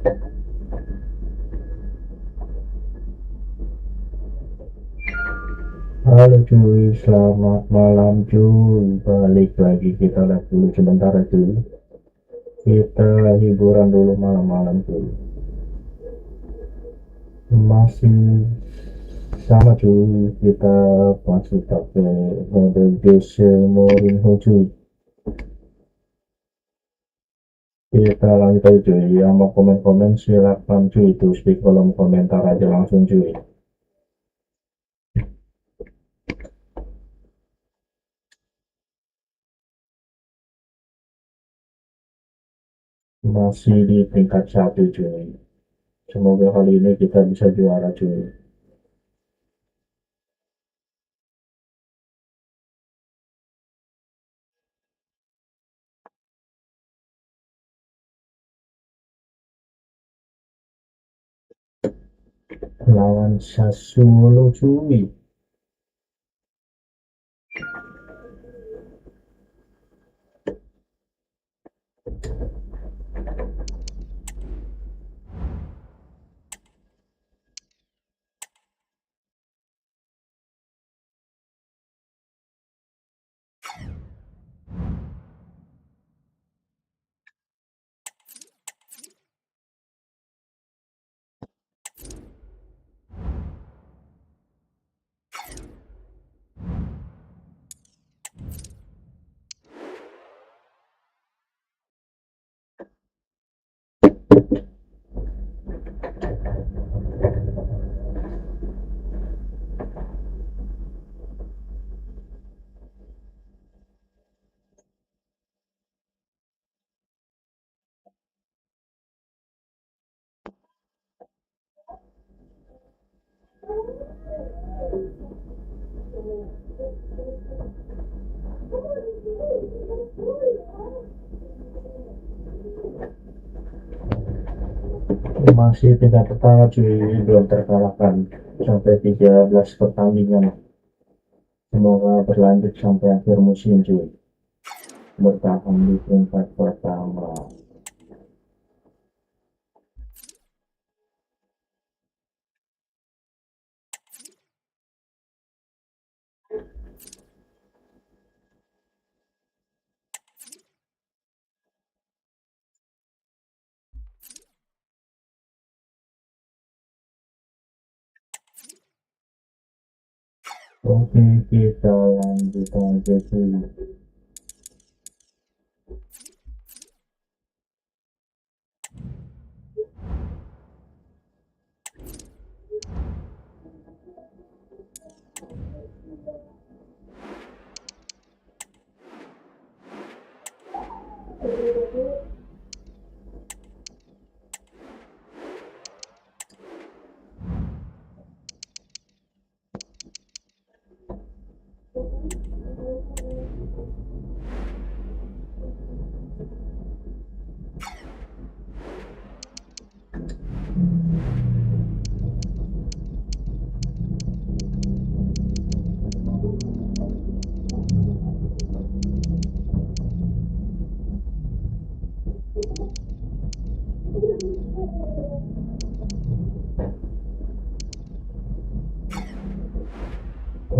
Halo cuy, selamat malam cuy. Balik lagi kita lihat dulu sebentar ya cuy. Kita hiburan dulu malam-malam cuy. Masih sama cuy, kita masih pakai mode Jose MOURINHO cuy. Kita lanjut aja cuy. Yang mau komen-komen silakan cuy, tuh di kolom komentar aja langsung cuy. Masih di peringkat 1 cuy. Semoga kali ini kita bisa juara cuy. Lawan Sassuolo cuy. Masih tidak tertawa cuy, belum terkalahkan sampai 13 pertandingan. Semoga berlanjut sampai akhir musim cuy, bertahan di peringkat pertama. Oke, kita lanjut aja cuy.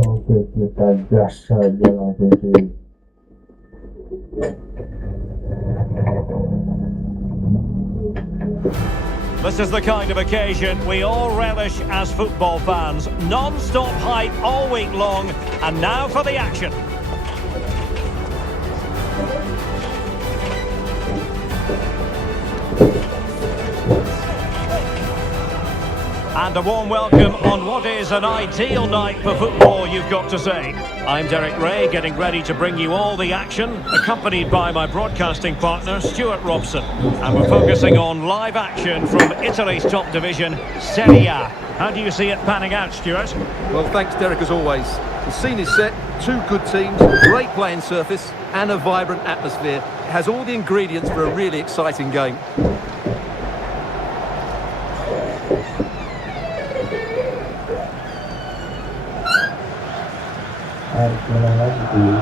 Oke, kita gas saja langsung cuy. This is the kind of occasion we all relish as football fans. Non-stop hype all week long, and now for the action. And a warm welcome on what is an ideal night for football, you've got to say. I'm Derek Ray, getting ready to bring you all the action, accompanied by my broadcasting partner, Stuart Robson. And we're focusing on live action from Italy's top division, Serie A. How do you see it panning out, Stuart? Well, thanks, Derek, as always. The scene is set, two good teams, great playing surface, and a vibrant atmosphere. It has all the ingredients for a really exciting game. Harus menang lagi cuy.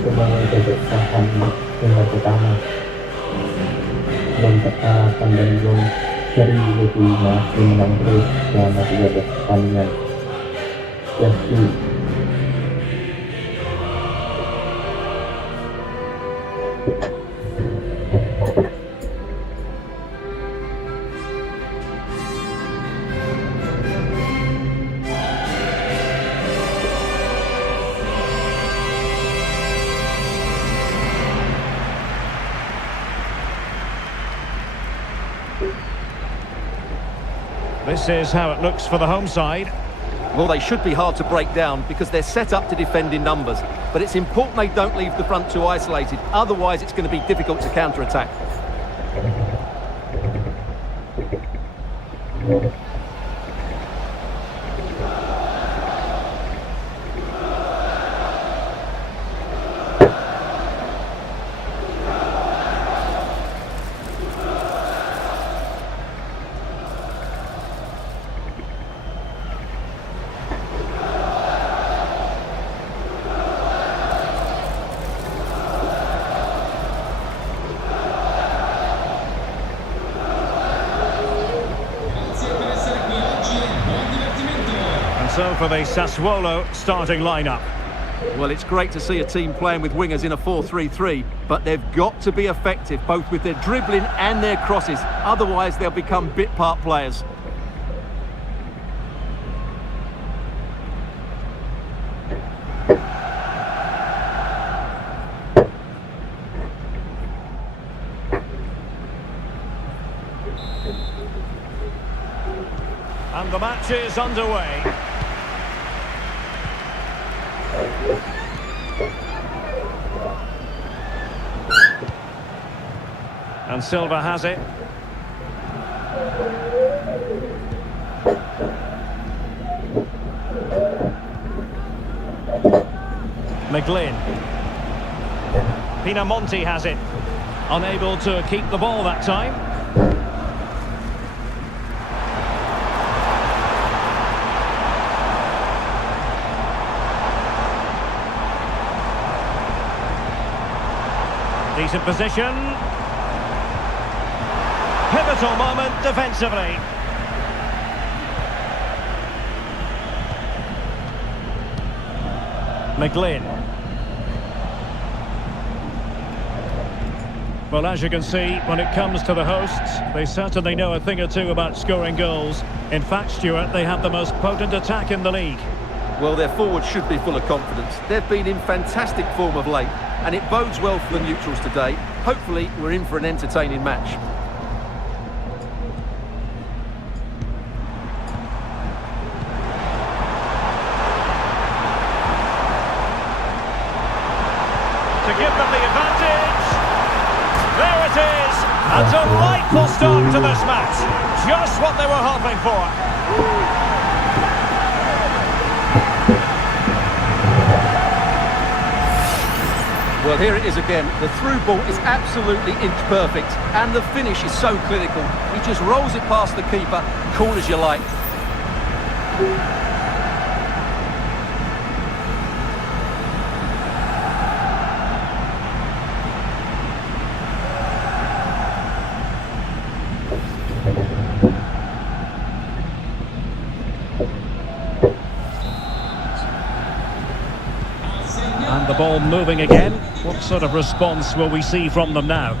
Semoga tetap tahan peringkat pertama. belum terkalahkan dan belum seri jadi masih menang terus selama 13 pertandingan. Chelsea. This is how it looks for the home side. Well, they should be hard to break down because they're set up to defend in numbers. But it's important they don't leave the front two isolated. Otherwise, it's going to be difficult to counter-attack. So for the Sassuolo starting lineup. Well, it's great to see a team playing with wingers in a 4-3-3, but they've got to be effective, both with their dribbling and their crosses. Otherwise, they'll become bit-part players. And the match is underway. And Silva has it. McGlynn. Pinamonti has it. Unable to keep the ball that time. Decent position. Pivotal moment defensively. McGlynn. Well, as you can see, when it comes to the hosts, they certainly know a thing or two about scoring goals. In fact, Stuart, they have the most potent attack in the league. Well, their forwards should be full of confidence. They've been in fantastic form of late, and it bodes well for the neutrals today. Hopefully, we're in for an entertaining match. To give them the advantage. There it is. A delightful start to this match. Just what they were hoping for. Well, here it is again. The through ball is absolutely inch perfect, and the finish is so clinical. He just rolls it past the keeper, cool as you like. And the ball moving again. What sort of response will we see from them now?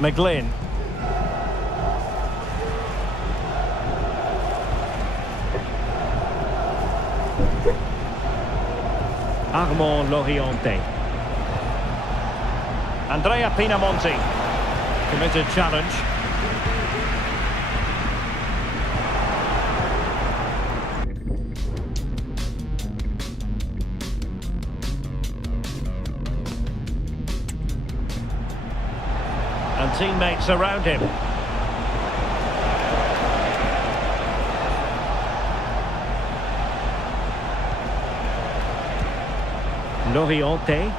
McGlynn. Armand Loriente. Andrea Pinamonti. Committed challenge. And teammates around him. Loriente.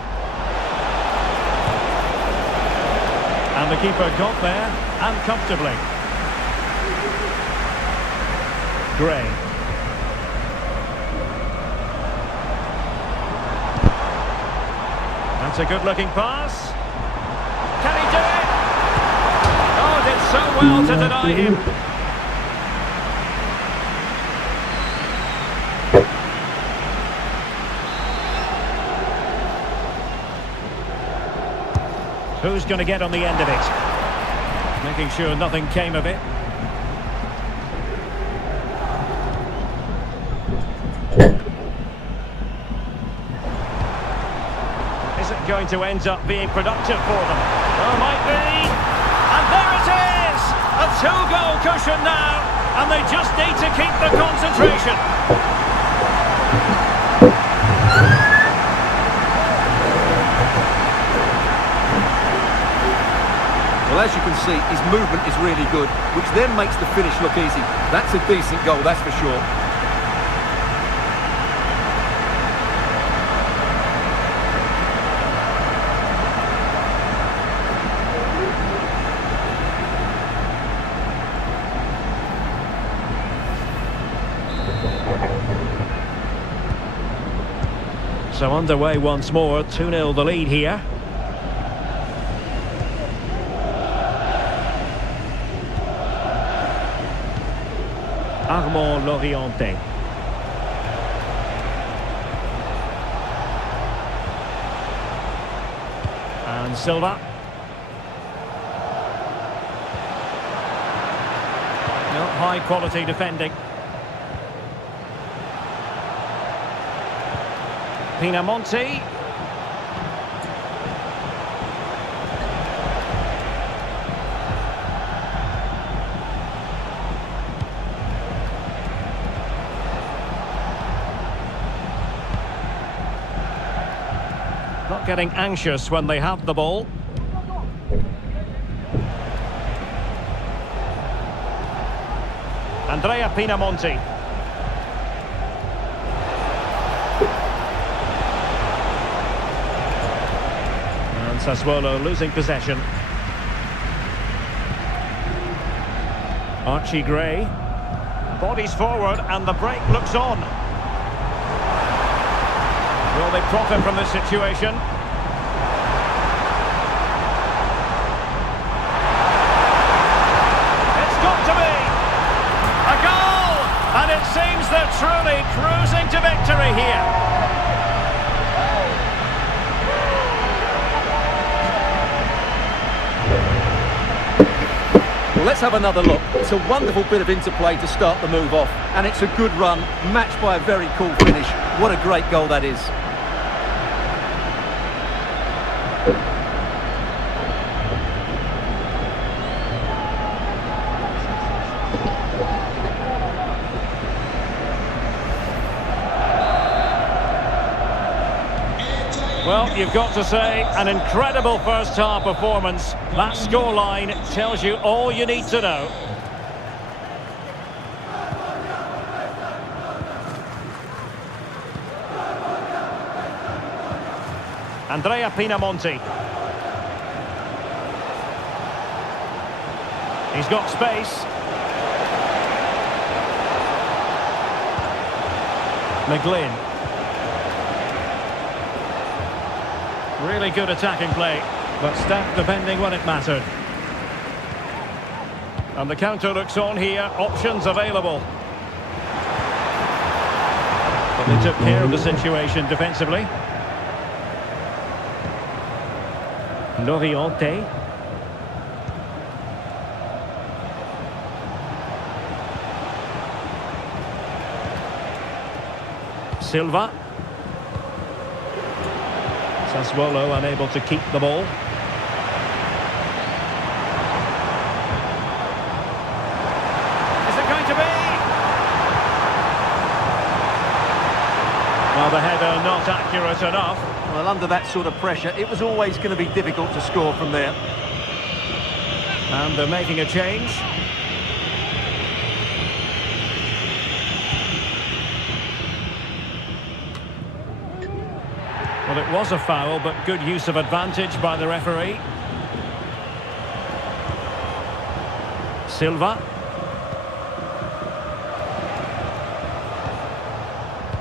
And the keeper got there, and comfortably. Gray. That's a good-looking pass. Can he do it? Oh, did so well to deny him. Who's going to get on the end of it? Making sure nothing came of it. Isn't going to end up being productive for them. Well, might be. And there it is! A two-goal cushion now. And they just need to keep the concentration. Well, as you can see, his movement is really good, which then makes the finish look easy. That's a decent goal, that's for sure. So underway once more, 2-0 the lead here. Armand Loriente. And Silva. No, high quality defending. Pinamonti. Not getting anxious when they have the ball. Andrea Pinamonti. And Sassuolo losing possession. Archie Gray. Bodies forward and the break looks on. Will they profit from this situation? It's got to be a goal! And it seems they're truly cruising to victory here. Well, let's have another look. It's a wonderful bit of interplay to start the move off. And it's a good run, matched by a very cool finish. What a great goal that is. Well, you've got to say, an incredible first-half performance. That scoreline tells you all you need to know. Andrea Pinamonti. He's got space. McGlynn. Really good attacking play, but stacked defending when it mattered. And the counter looks on here, options available. But they took care of the situation defensively. Loriente. Silva. Sassuolo unable to keep the ball. Is it going to be? Well, the header not accurate enough. Well, under that sort of pressure, it was always going to be difficult to score from there. And they're making a change. Well, it was a foul, but good use of advantage by the referee. Silva.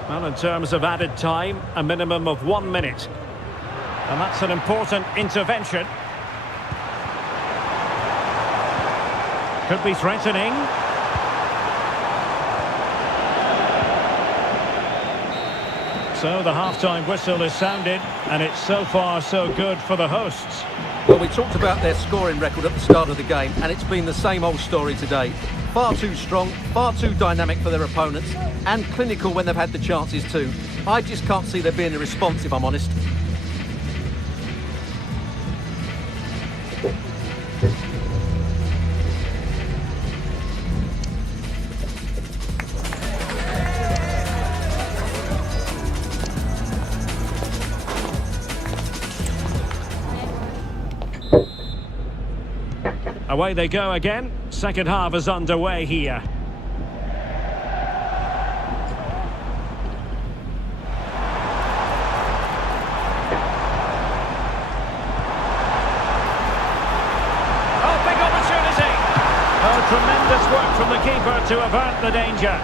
Well, in terms of added time, a minimum of 1 minute. And that's an important intervention. Could be threatening. So the half-time whistle is sounded, and it's so far so good for the hosts. Well, we talked about their scoring record at the start of the game, and it's been the same old story today. Far too strong, far too dynamic for their opponents, and clinical when they've had the chances too. I just can't see there being a response, if I'm honest. Away they go again. Second half is underway here. Oh, big opportunity. Oh, tremendous work from the keeper to avert the danger.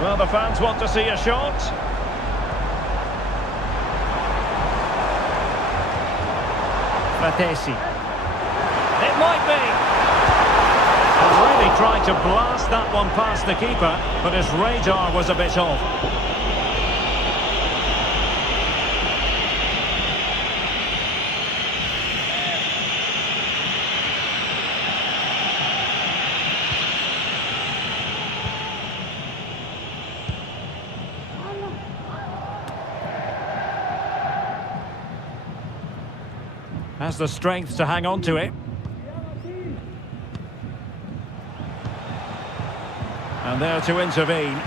Well, the fans want to see a shot. Fratesi. It might be. Really tried to blast that one past the keeper, but his radar was a bit off. Has the strength to hang on to it. And there to intervene.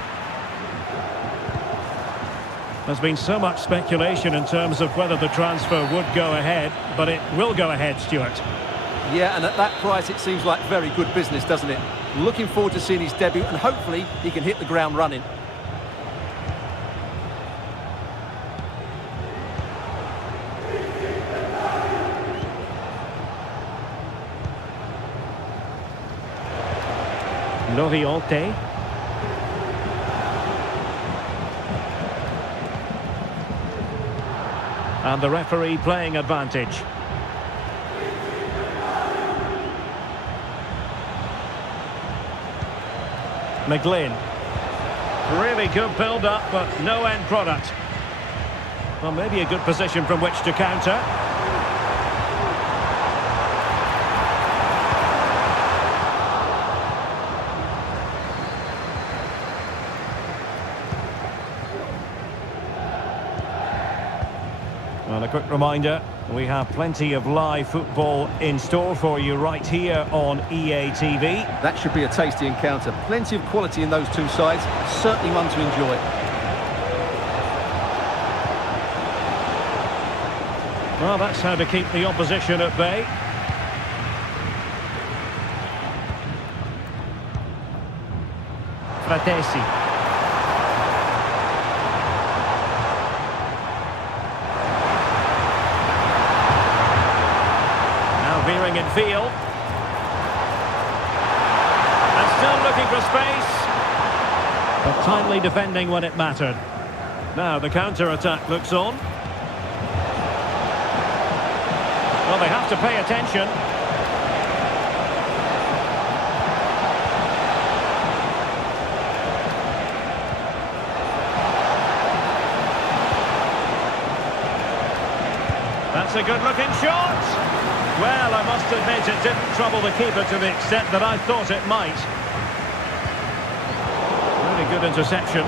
There's been so much speculation in terms of whether the transfer would go ahead, but it will go ahead, Stuart. Yeah, and at that price it seems like very good business, doesn't it? Looking forward to seeing his debut, and hopefully he can hit the ground running. Loriente. And the referee playing advantage. McGlynn. Really good build-up, but no end product. Well, maybe a good position from which to counter. Well, a quick reminder, we have plenty of live football in store for you right here on EA TV. That should be a tasty encounter. Plenty of quality in those two sides. Certainly one to enjoy. Well, that's how to keep the opposition at bay. Fratesi. Veering in field. And still looking for space. But timely defending when it mattered. Now the counter-attack looks on. Well, they have to pay attention. That's a good-looking shot. Well, I must admit it didn't trouble the keeper to the extent that I thought it might. Really good interception.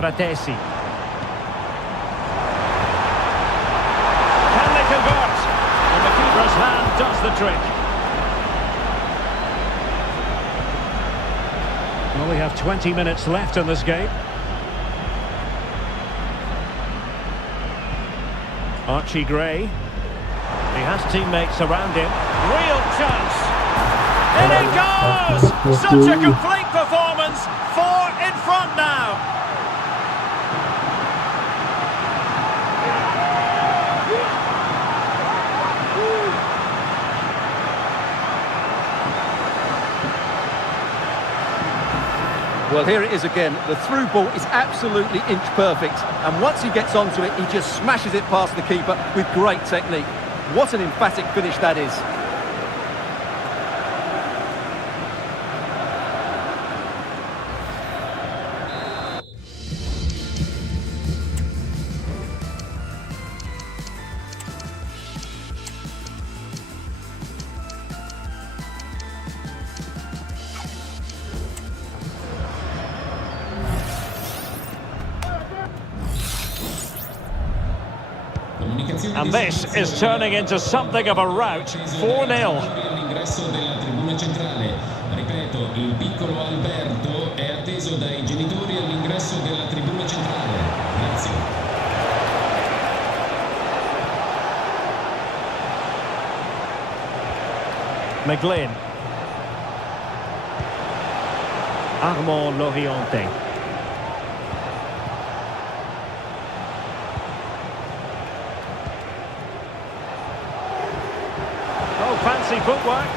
Fratesi. Can they convert? And the keeper's hand does the trick. Well, we have 20 minutes left in this game. Archie Gray. He has teammates around him. Real chance. In it goes! Such a complete performance. 4 in front now. Well, here it is again. The through ball is absolutely inch perfect. And once he gets onto it, he just smashes it past the keeper with great technique. What an emphatic finish that is. And this is turning into something of a rout. 4-0. All'ingresso della tribuna centrale. Ripeto, il piccolo Alberto è atteso dai genitori all'ingresso della tribuna centrale. Grazie. McGlynn. Armand Loriente. Oh, fancy footwork.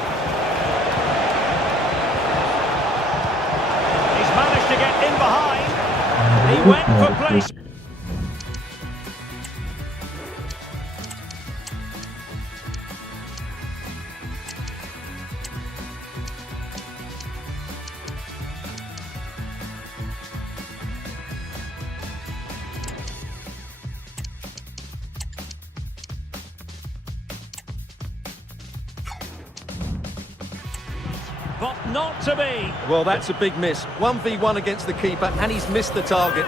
He's managed to get in behind. He went for place. But not to be. Well, that's a big miss. 1v1 against the keeper, and he's missed the target.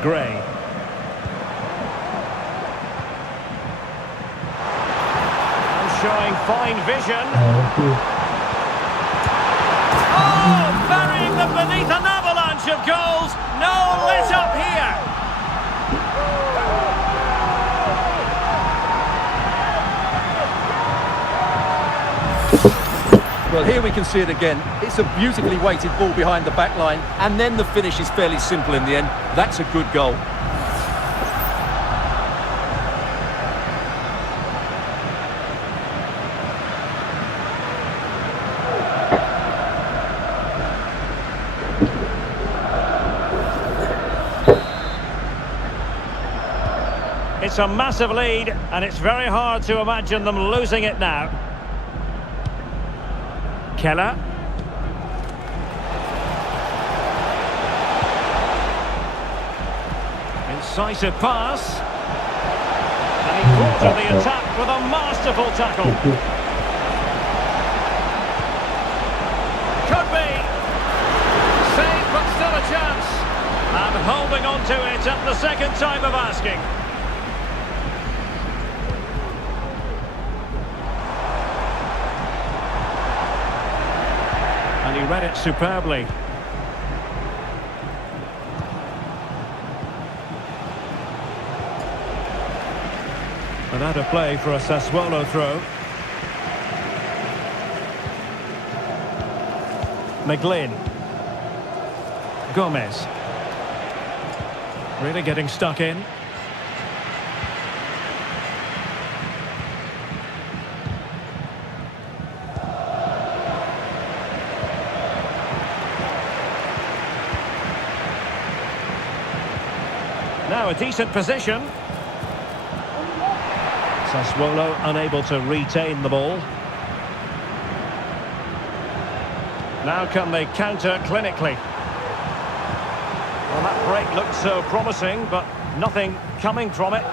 Gray. Showing fine vision. Oh, burying them beneath an avalanche of goals. No let up here. Well, here we can see it again. It's a beautifully weighted ball behind the back line, and then the finish is fairly simple in the end. That's a good goal. It's a massive lead, and it's very hard to imagine them losing it now. Keller. Incisive pass. And he thwarted the attack with a masterful tackle. Could be. Save, but still a chance. And holding on to it at the second time of asking. And he read it superbly. And out of play for a Sassuolo throw. McGlynn. Gomez. Really getting stuck in. Now a decent position. Sassuolo unable to retain the ball. Now can they counter clinically? Well, that break looked so promising, but nothing coming from it.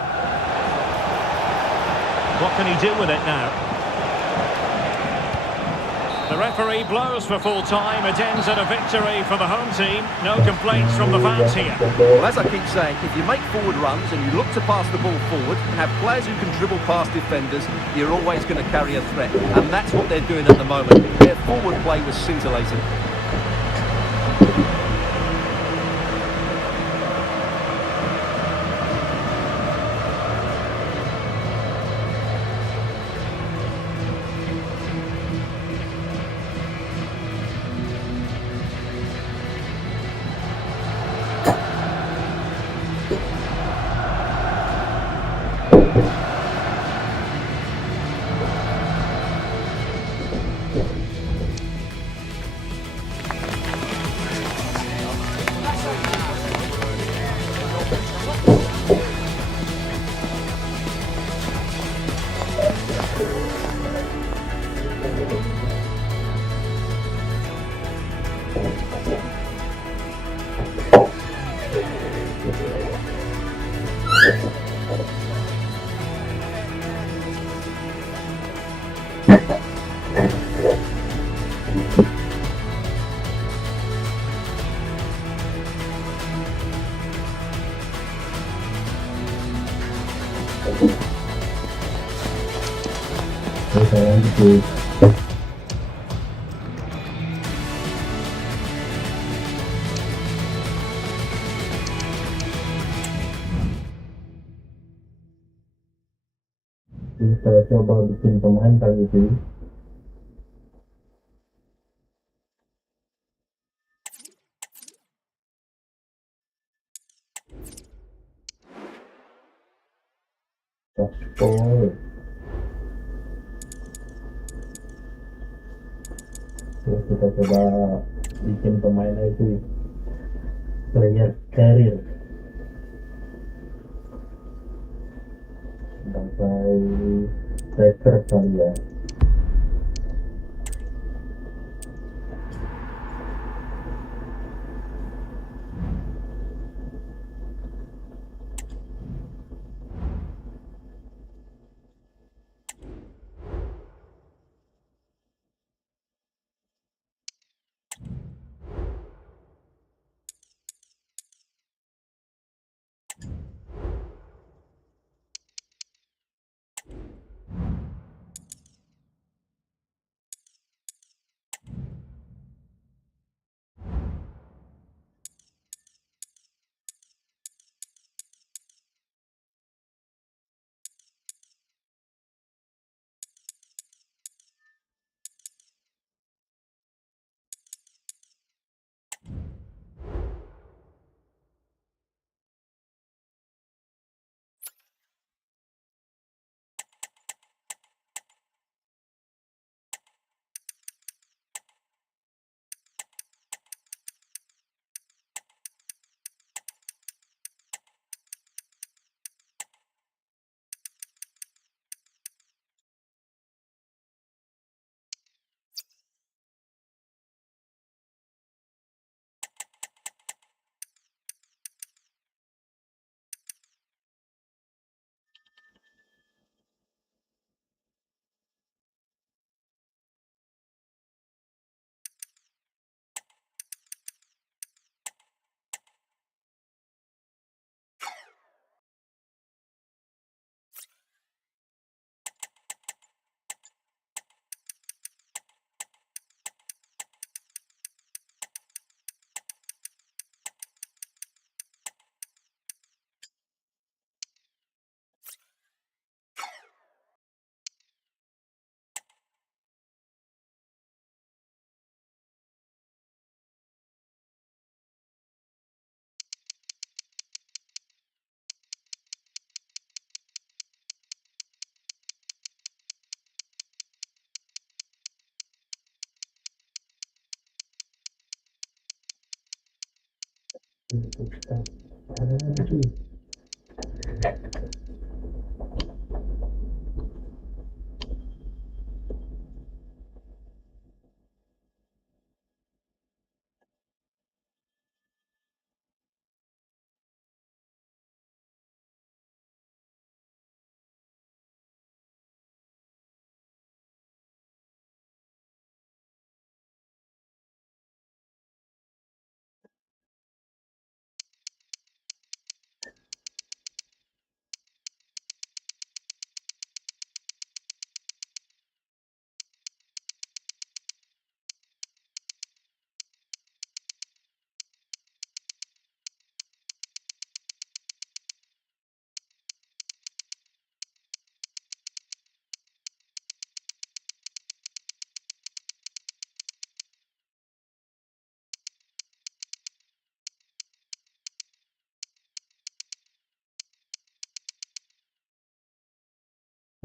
What can he do with it now? The referee blows for full time. It ends at a victory for the home team. No complaints from the fans here. Well, as I keep saying, if you make forward runs and you look to pass the ball forward and have players who can dribble past defenders, you're always going to carry a threat. And that's what they're doing at the moment. Their forward play was scintillating. Kita lanjut. Kita coba bikin pemain kali itu. Paspor. Terus kita coba bikin pemain itu player karir sampai striker kali ya.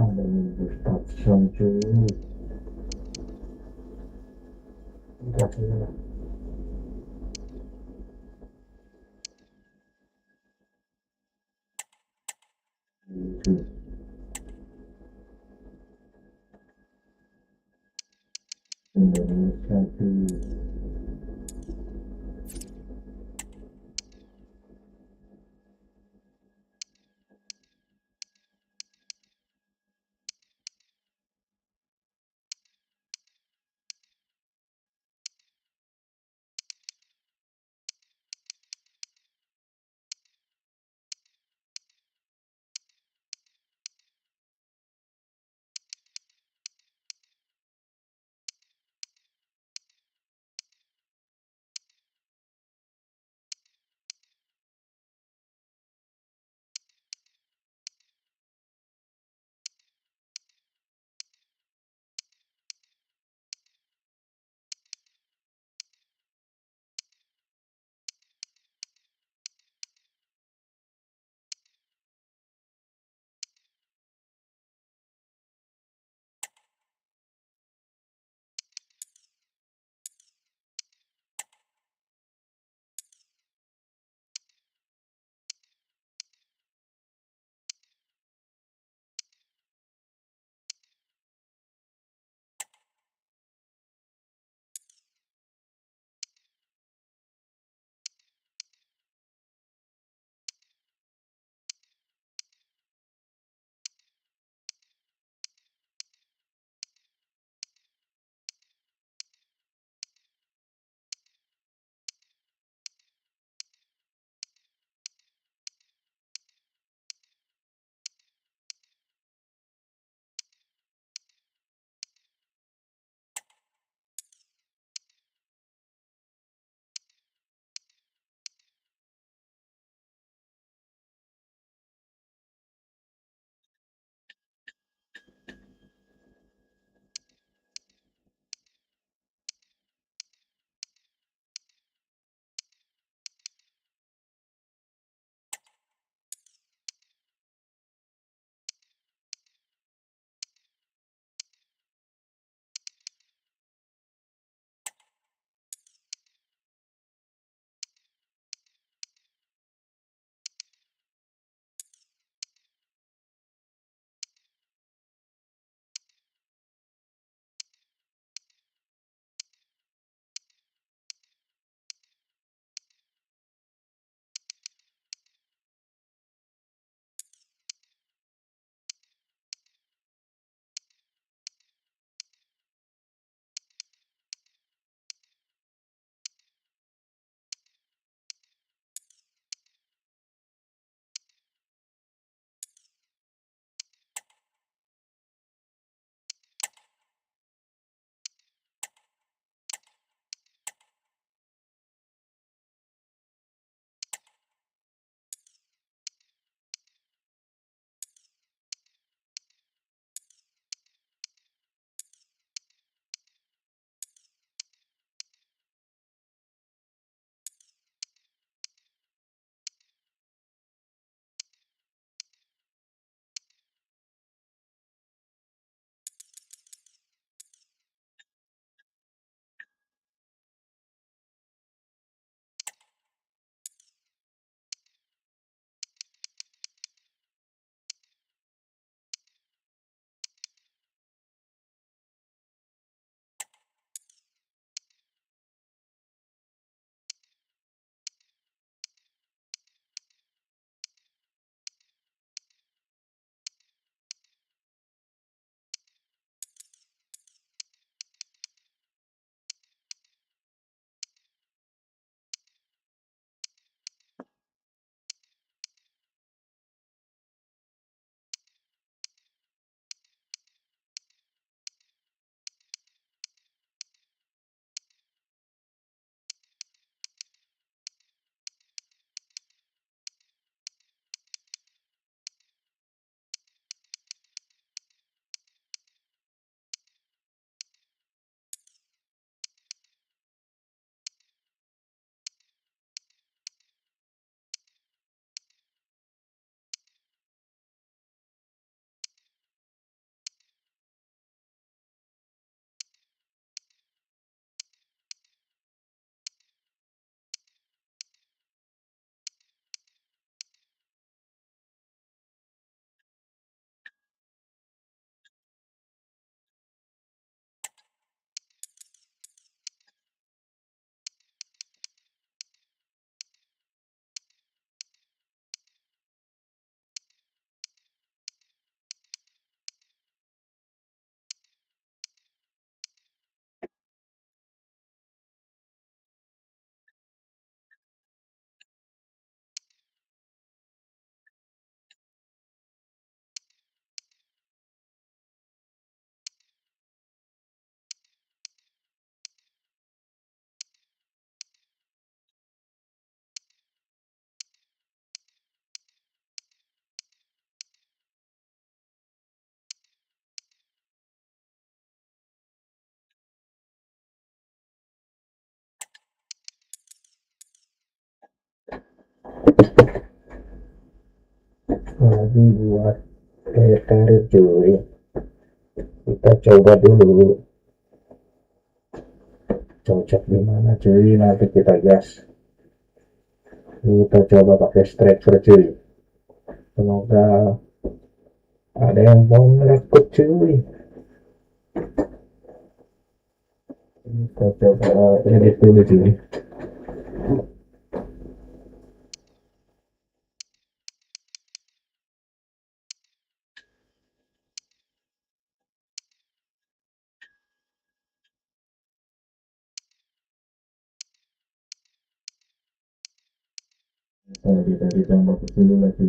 Ada Gustafsson cuy. Udah gitu. Indonesia cuy. Lagi buat karir cuy, kita coba dulu cocok gimana cuy, nanti kita gas, kita coba pakai striker cuy, semoga ada yang mau merekrut cuy. Kita coba edit dulu cuy. Dari tambah dulu lagi.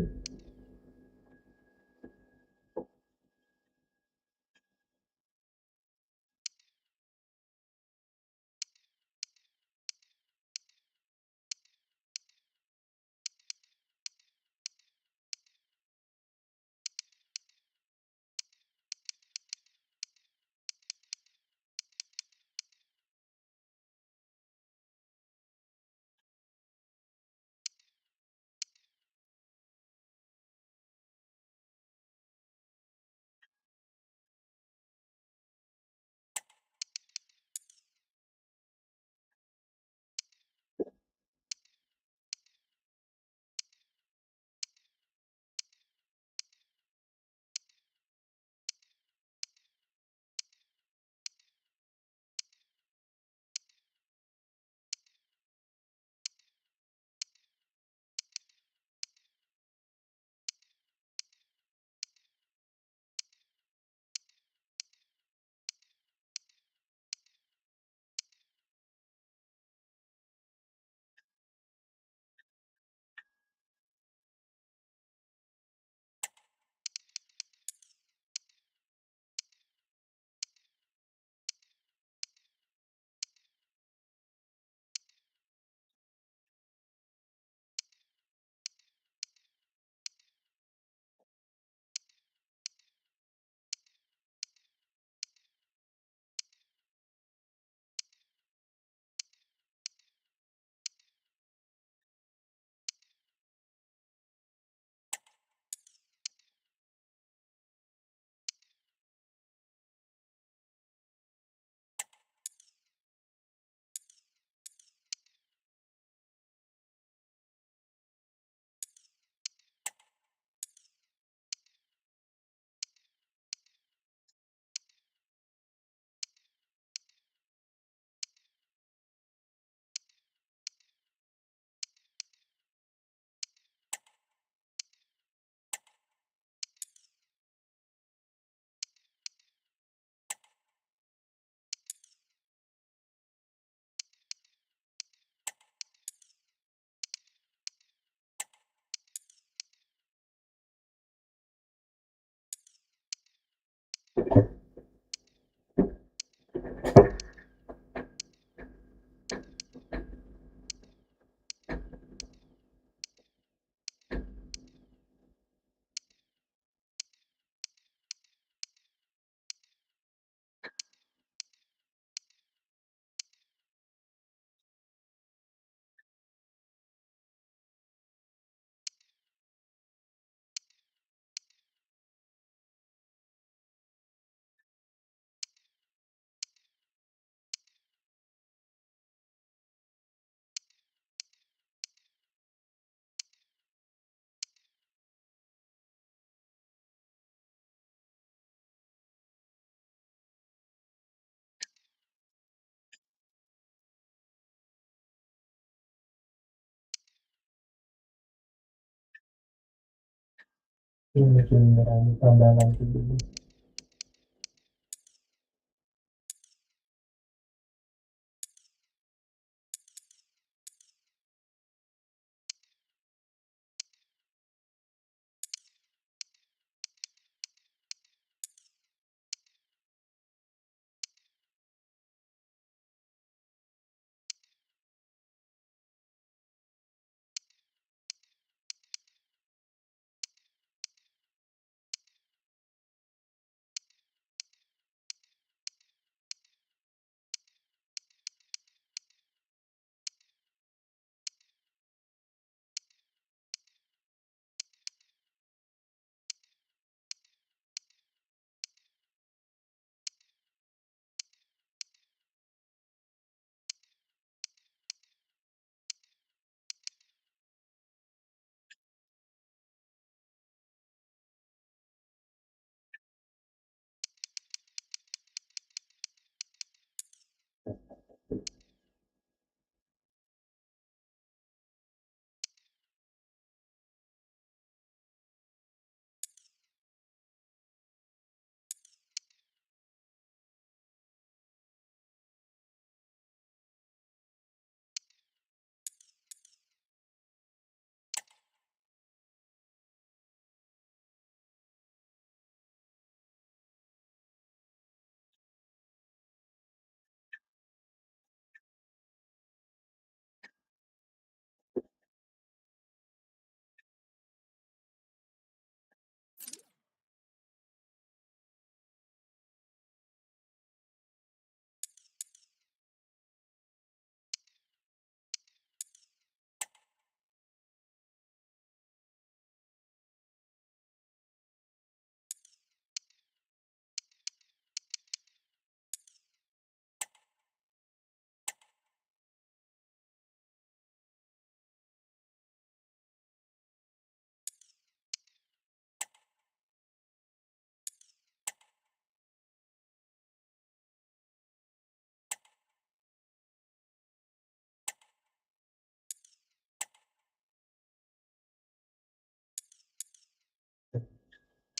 Ini beneran tambahan dulu.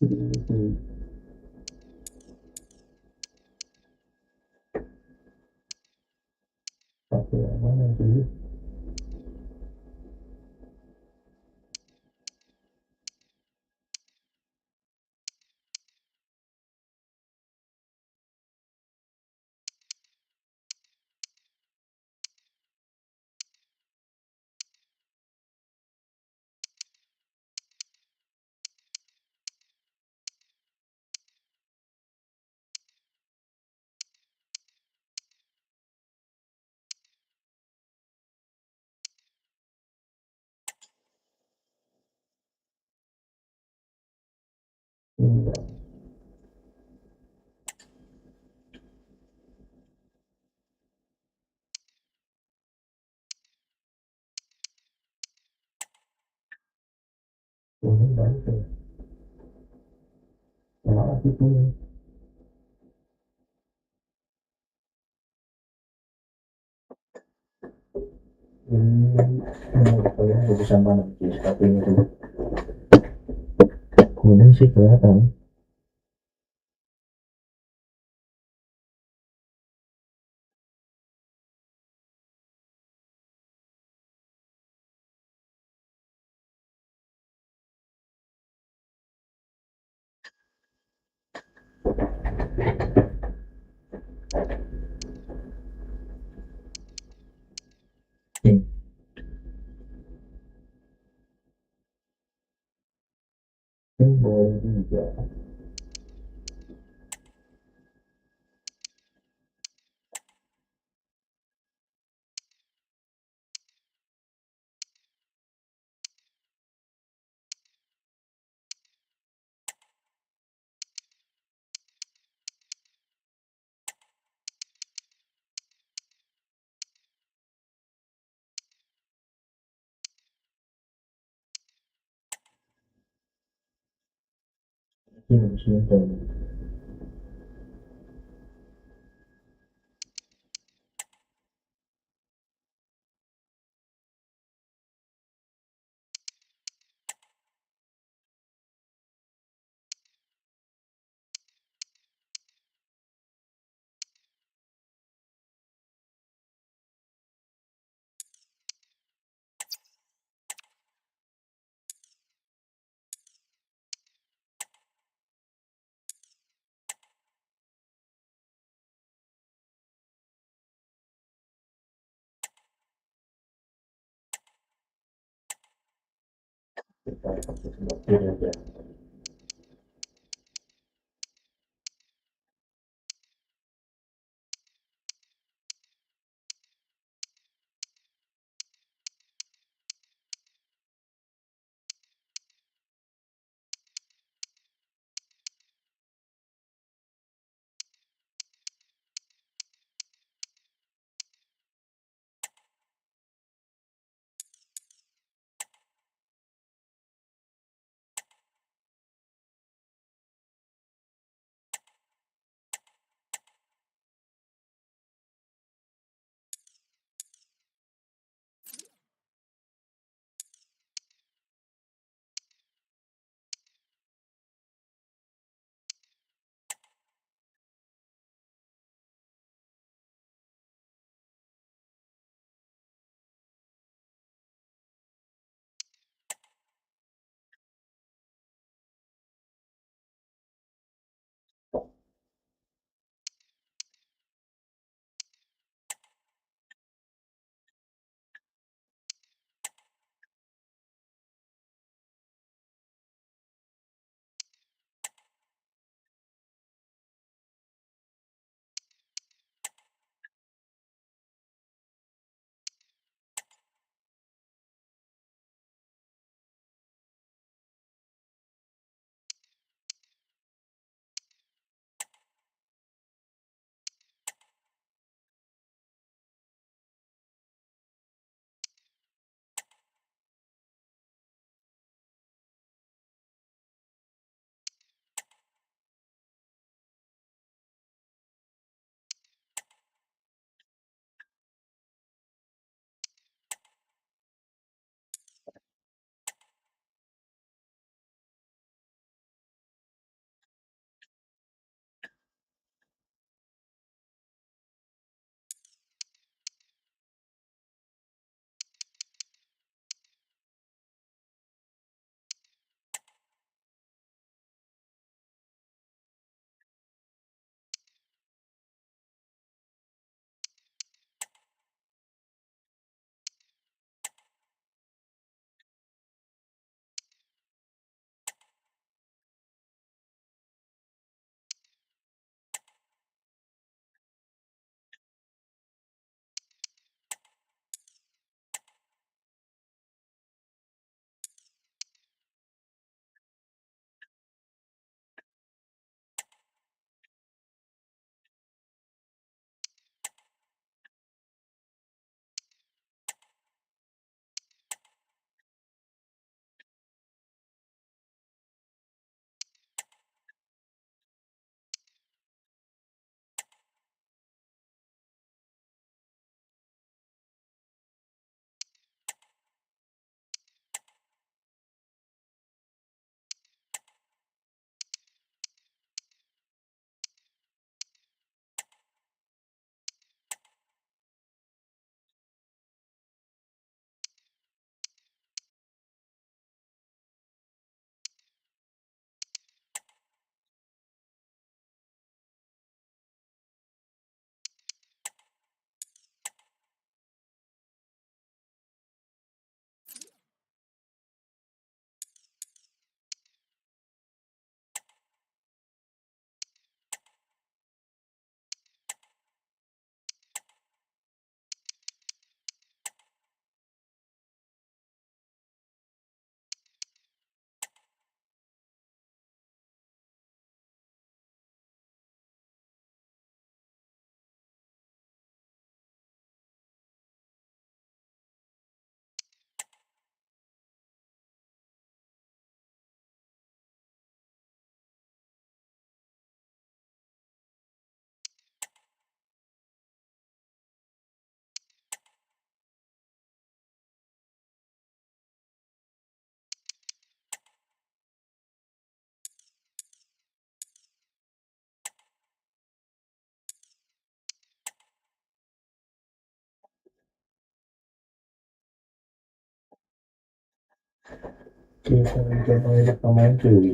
Itu satu yang mana sih? Enggak, ini baik ya. Maaf itu. Kalian nggak bisa mana sih sepatunya tuh. Kuning sih kelihatan. Ini, ini boleh juga. Ini lebih simpel. Kita pakai sebelah kiri aja. Kita coba lihat pemain cuy.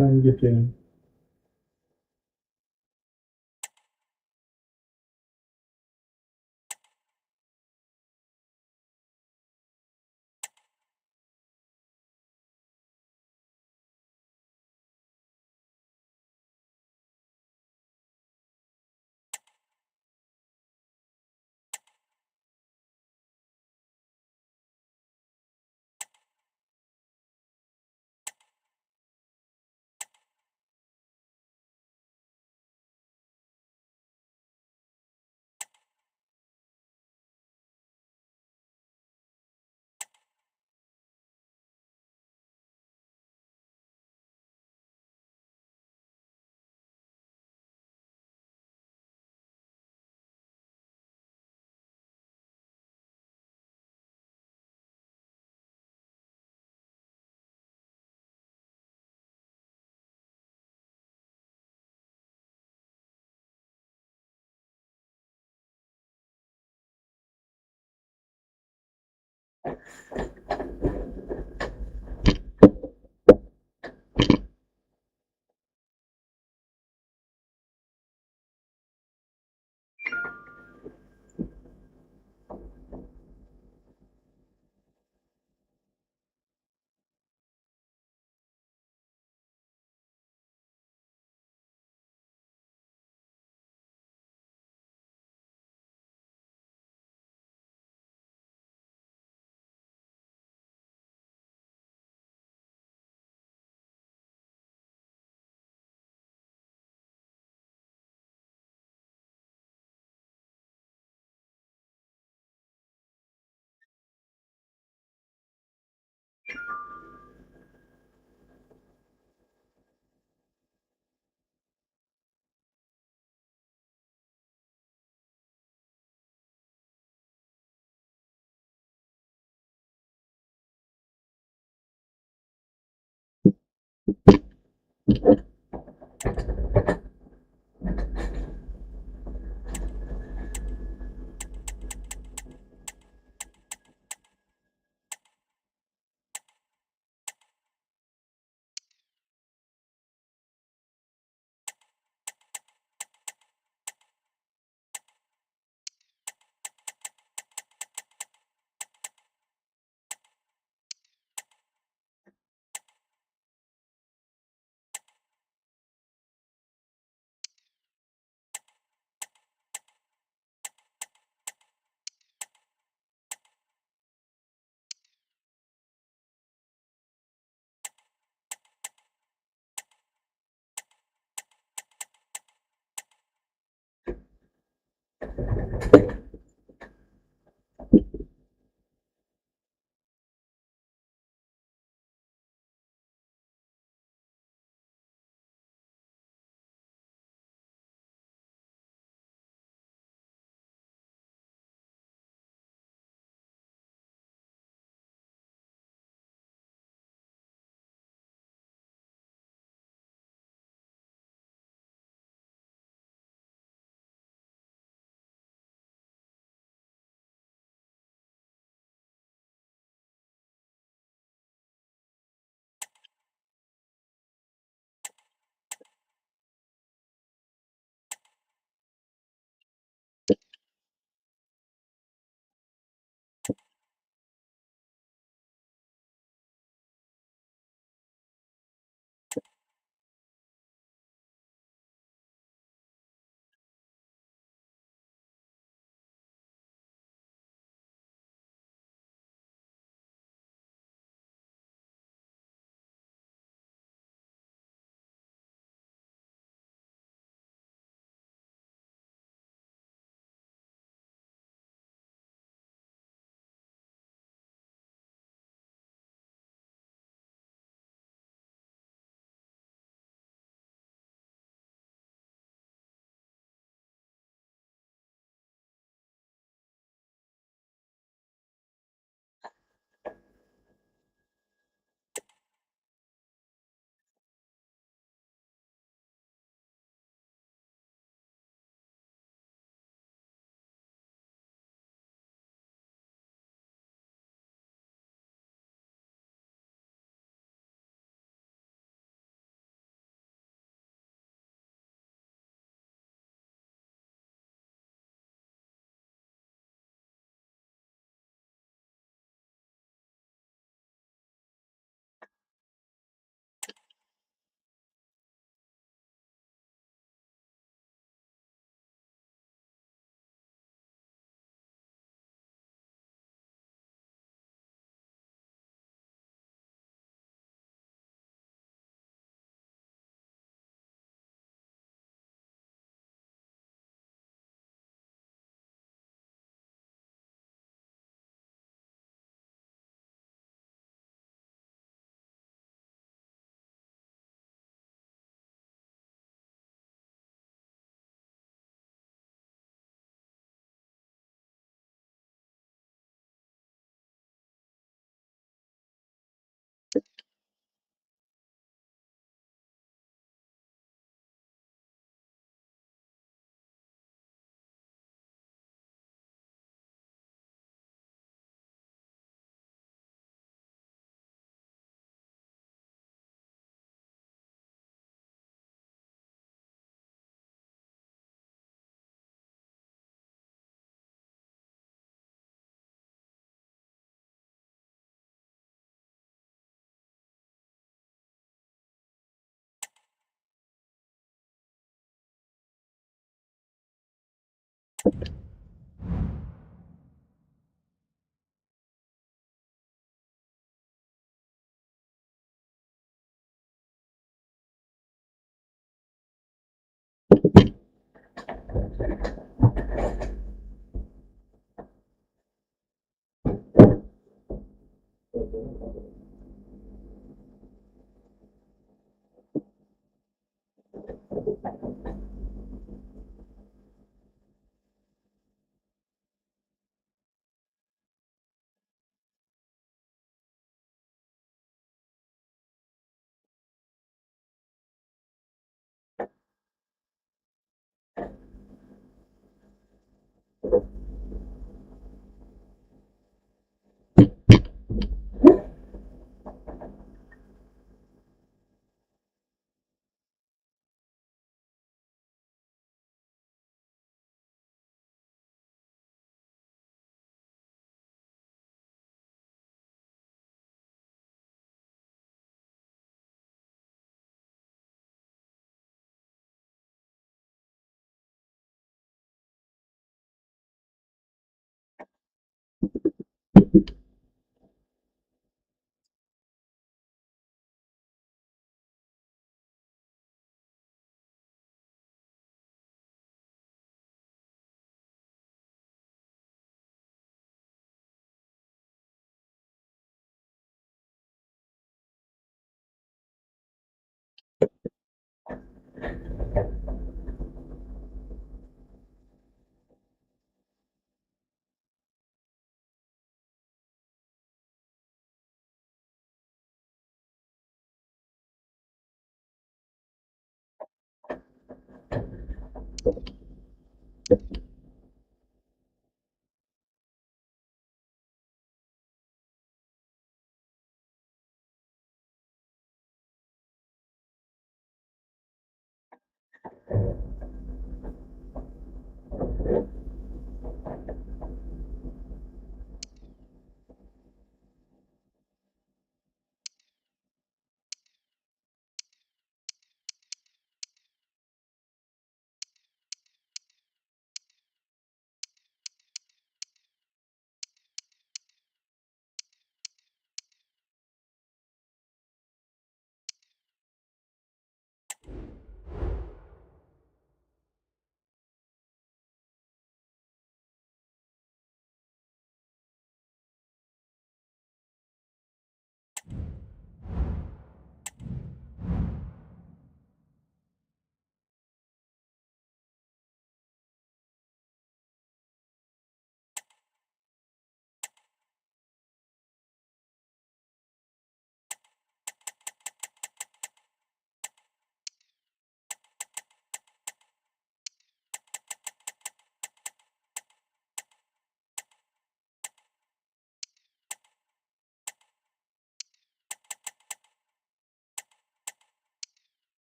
Lanjutin.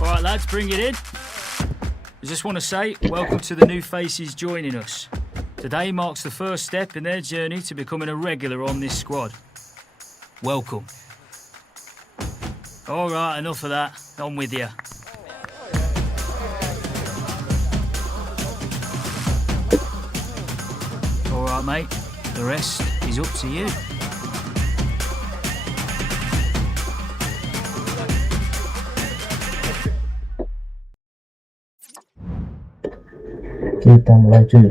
All right, lads, bring it in. I just want to say welcome to the new faces joining us. Today marks the first step in their journey to becoming a regular on this squad. Welcome. All right, enough of that. On with you. All right, mate. The rest is up to you. Kita mulai cuy.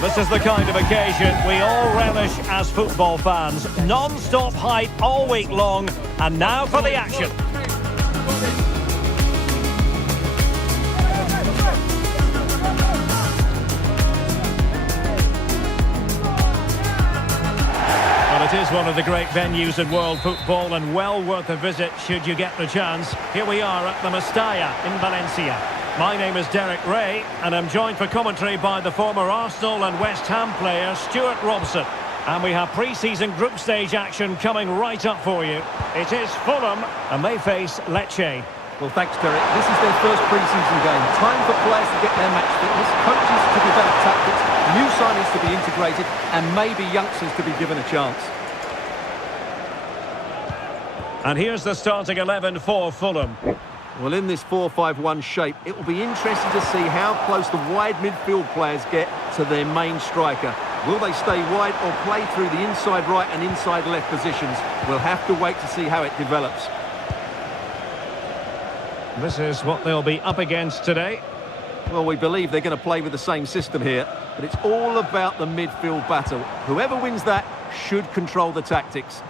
This is the kind of occasion we all relish as football fans. Non-stop hype all week long, and now for the action. Well, it is one of the great venues in world football and well worth a visit should you get the chance. Here we are at the Mestalla in Valencia. My name is Derek Ray, and I'm joined for commentary by the former Arsenal and West Ham player Stuart Robson. And we have pre-season group stage action coming right up for you. It is Fulham, and they face Lecce. Well, thanks, Derek. This is their first pre-season game. Time for players to get their match fitness, coaches to develop tactics, new signings to be integrated, and maybe youngsters to be given a chance. And here's the starting 11 for Fulham. Well, in this 4-5-1 shape, it will be interesting to see how close the wide midfield players get to their main striker. Will they stay wide or play through the inside right and inside left positions? We'll have to wait to see how it develops. This is what they'll be up against today. Well, we believe they're going to play with the same system here, but it's all about the midfield battle. Whoever wins that should control the tactics.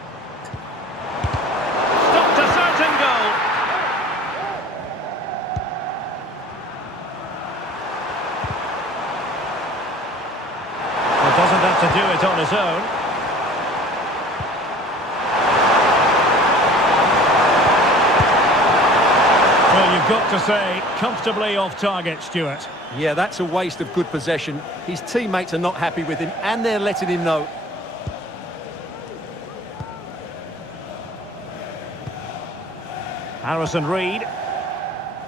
Stopped a certain goal. Well, doesn't have to do it on his own. Well, you've got to say, comfortably off target, Stuart. Yeah, that's a waste of good possession. His teammates are not happy with him, and they're letting him know. Harrison Reed.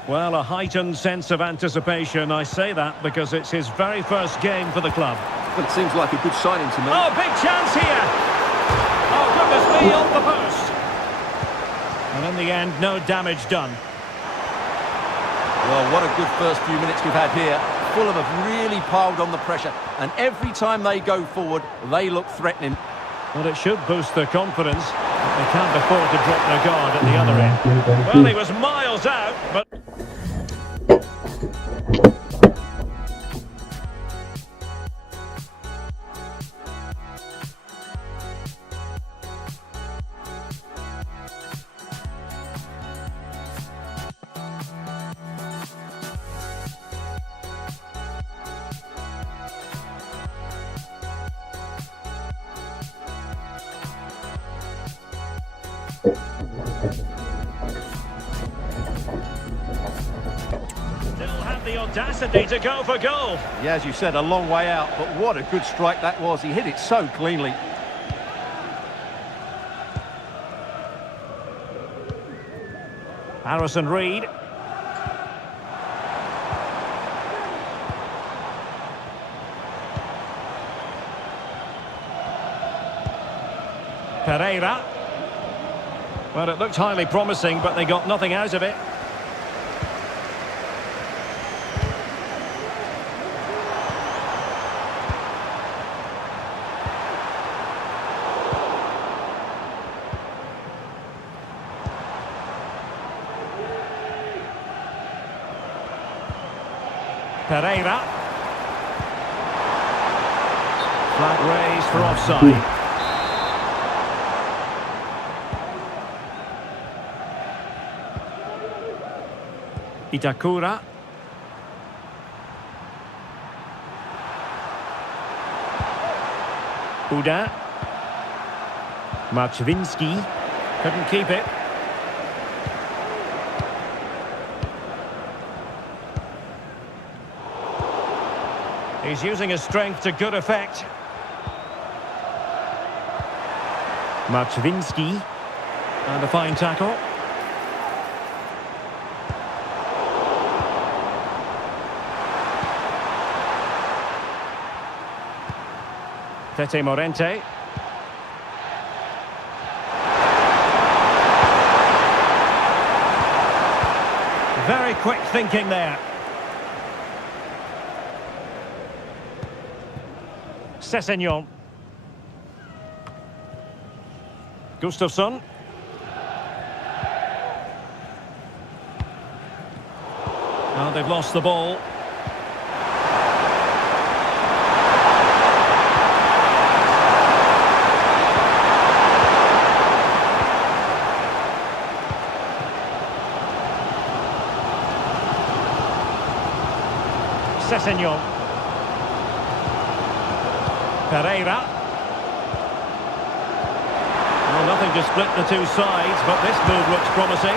Well, a heightened sense of anticipation. I say that because it's his very first game for the club. Well, it seems like a good signing to me. Oh, big chance here! Oh, goodness me, off the post! And in the end, no damage done. Well, what a good first few minutes we've had here. Fulham have really piled on the pressure, and every time they go forward, they look threatening. Well, it should boost their confidence. They can't afford to drop their guard at the other end. Well, he was miles out, but... Still had the audacity to go for goal. Yeah, as you said, a long way out, but what a good strike that was. He hit it so cleanly. Harrison Reed. Pereira. Well, it looked highly promising, but they got nothing out of it. Pereira. Flag raised for offside. Itakura. Uda. Maczwinski. Couldn't keep it. He's using his strength to good effect. Maczwinski. And a fine tackle. Tete Morente. Very quick thinking there. Sessegnon. Gustafsson. Well, they've lost the ball. Sessegnon. Pereira. Well, nothing to split the two sides, but this move looks promising.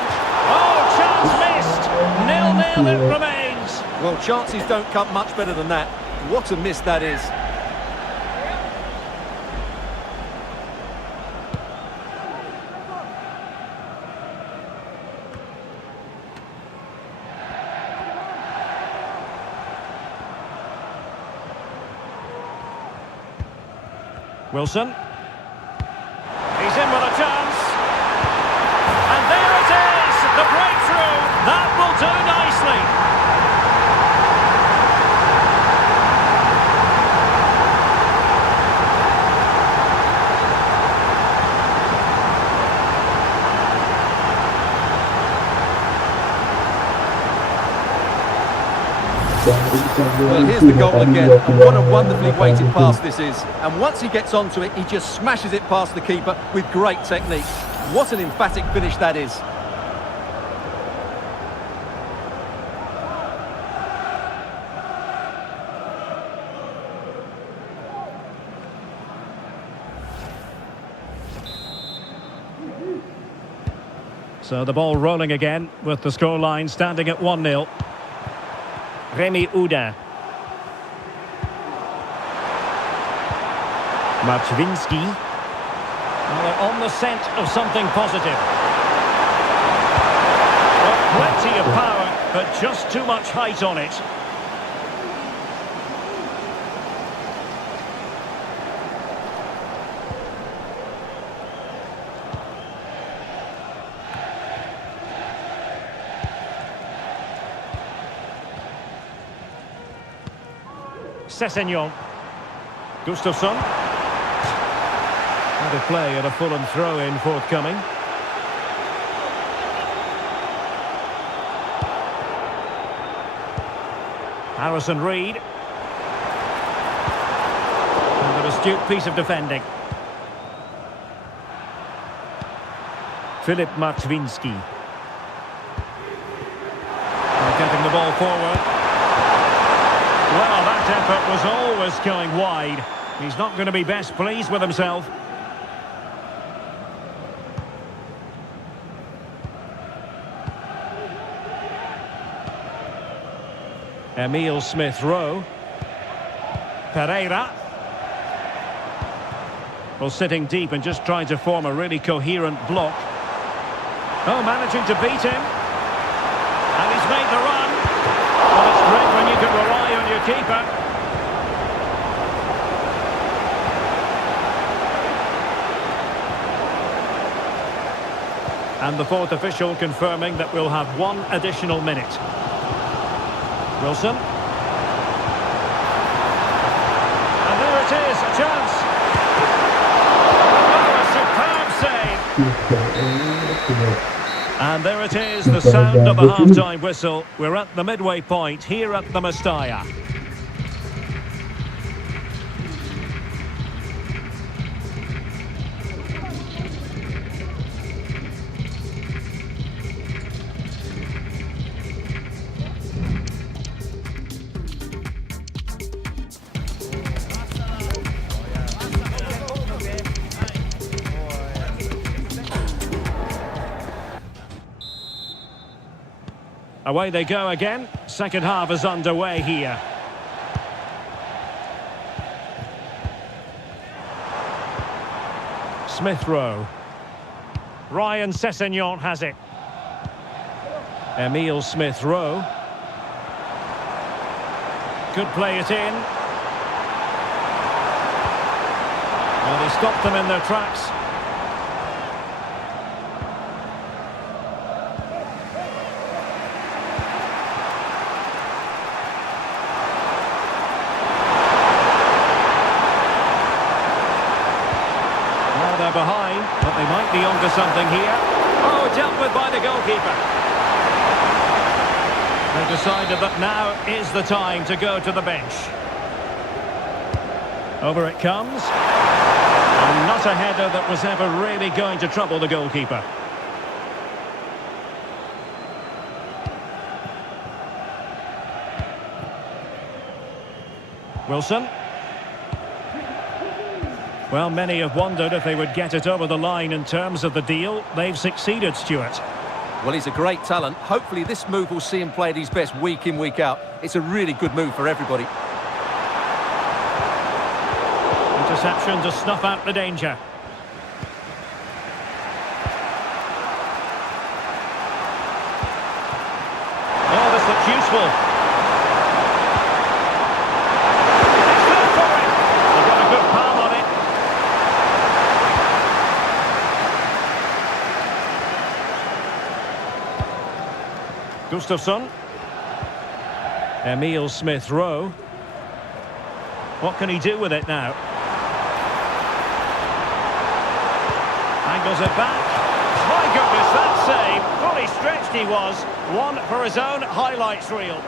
Oh, chance missed! 0-0 it remains. Well, chances don't come much better than that. What a miss that is. Wilson. He's in with a chance. And there it is! The breakthrough! That will do nicely. Well, here's the goal again, and what a wonderfully weighted pass this is. And once he gets onto it, he just smashes it past the keeper with great technique. What an emphatic finish that is. So the ball rolling again with the scoreline standing at 1-0. Remy Uda. Maczwinski. Well, they're on the scent of something positive. Well, plenty of power. but just too much height on it. Sessegnon. Gustafsson. And a play and a Fulham throw-in forthcoming. Harrison Reed. And an astute piece of defending. Filip Martwinski. Getting the ball forward. Well, that effort was always going wide. He's not going to be best pleased with himself. Emile Smith-Rowe. Pereira. Well, sitting deep and just trying to form a really coherent block. Oh, managing to beat him. And he's made the run. Well, it's great when you can rely on your keeper. And the fourth official confirming that we'll have one additional minute. Wilson. And there it is, a chance. Oh, a superb save. And there it is, the sound of the half-time whistle. We're at the midway point here at the Mestalla. Away they go again. Second half is underway here. Smith-Rowe. Ryan Sessegnon has it. Emile Smith-Rowe. Could play it in. Well, they stopped them in their tracks. They're behind, but they might be onto something here. Oh, dealt with by the goalkeeper. They decided that now is the time to go to the bench. Over it comes. And not a header that was ever really going to trouble the goalkeeper. Wilson. Well, many have wondered if they would get it over the line in terms of the deal. They've succeeded, Stuart. Well, he's a great talent. Hopefully this move will see him play at his best week in, week out. It's a really good move for everybody. Interception to snuff out the danger. Oh, this looks useful. It's for it. They've got a good palm on it. Gustafsson. Emile Smith-Rowe. What can he do with it now? Angles it back. My goodness, that save. Fully stretched he was. One for his own highlights reel.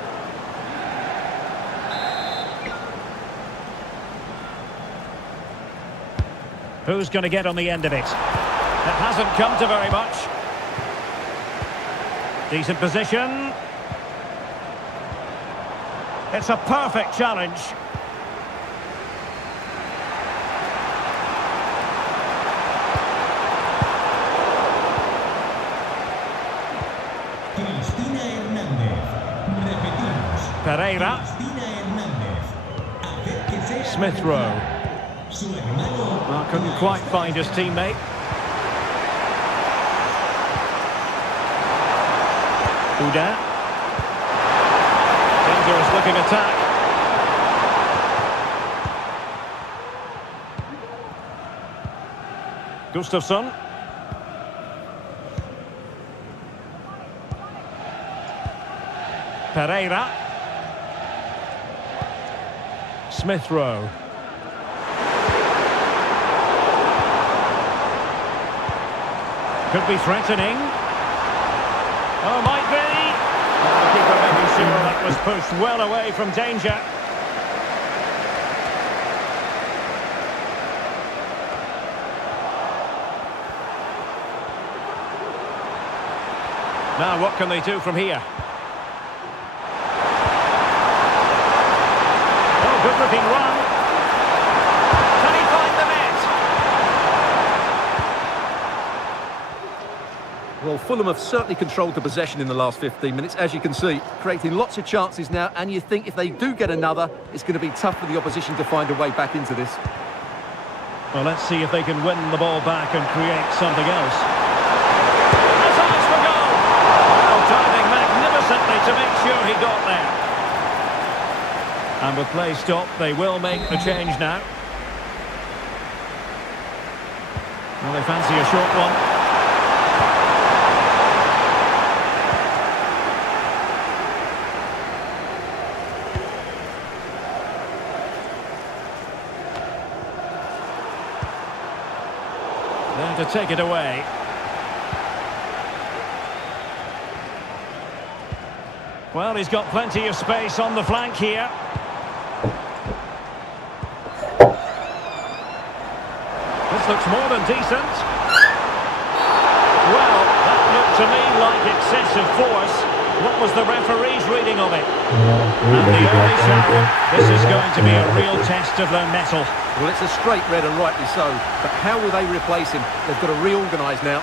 Who's going to get on the end of it? It hasn't come to very much. Decent position. It's a perfect challenge. Pereira. Smith-Rowe. Well, couldn't quite find his teammate. Uda. dangerous looking attack. Gustafsson. Pereira. Smith Rowe. Could be threatening. Oh, might be. The keeper making sure that was pushed well away from danger. Now, what can they do from here? Oh, good looking run. Can he find the net? Well, Fulham have certainly controlled the possession in the last 15 minutes, as you can see, creating lots of chances now, and you think if they do get another, it's going to be tough for the opposition to find a way back into this. Well, let's see if they can win the ball back and create something else. Has eyes for goal! Well, diving magnificently to make sure he got there. And with play stopped, they will make the change now. Well, they fancy a short one. There to take it away. Well, he's got plenty of space on the flank here. This looks more than decent. Well, that looked to me like excessive force. What was the referee's reading of it? And the early shower. This is going to be a real test of their mettle. Well, it's a straight red and rightly so, but how will they replace him? They've got to reorganise now.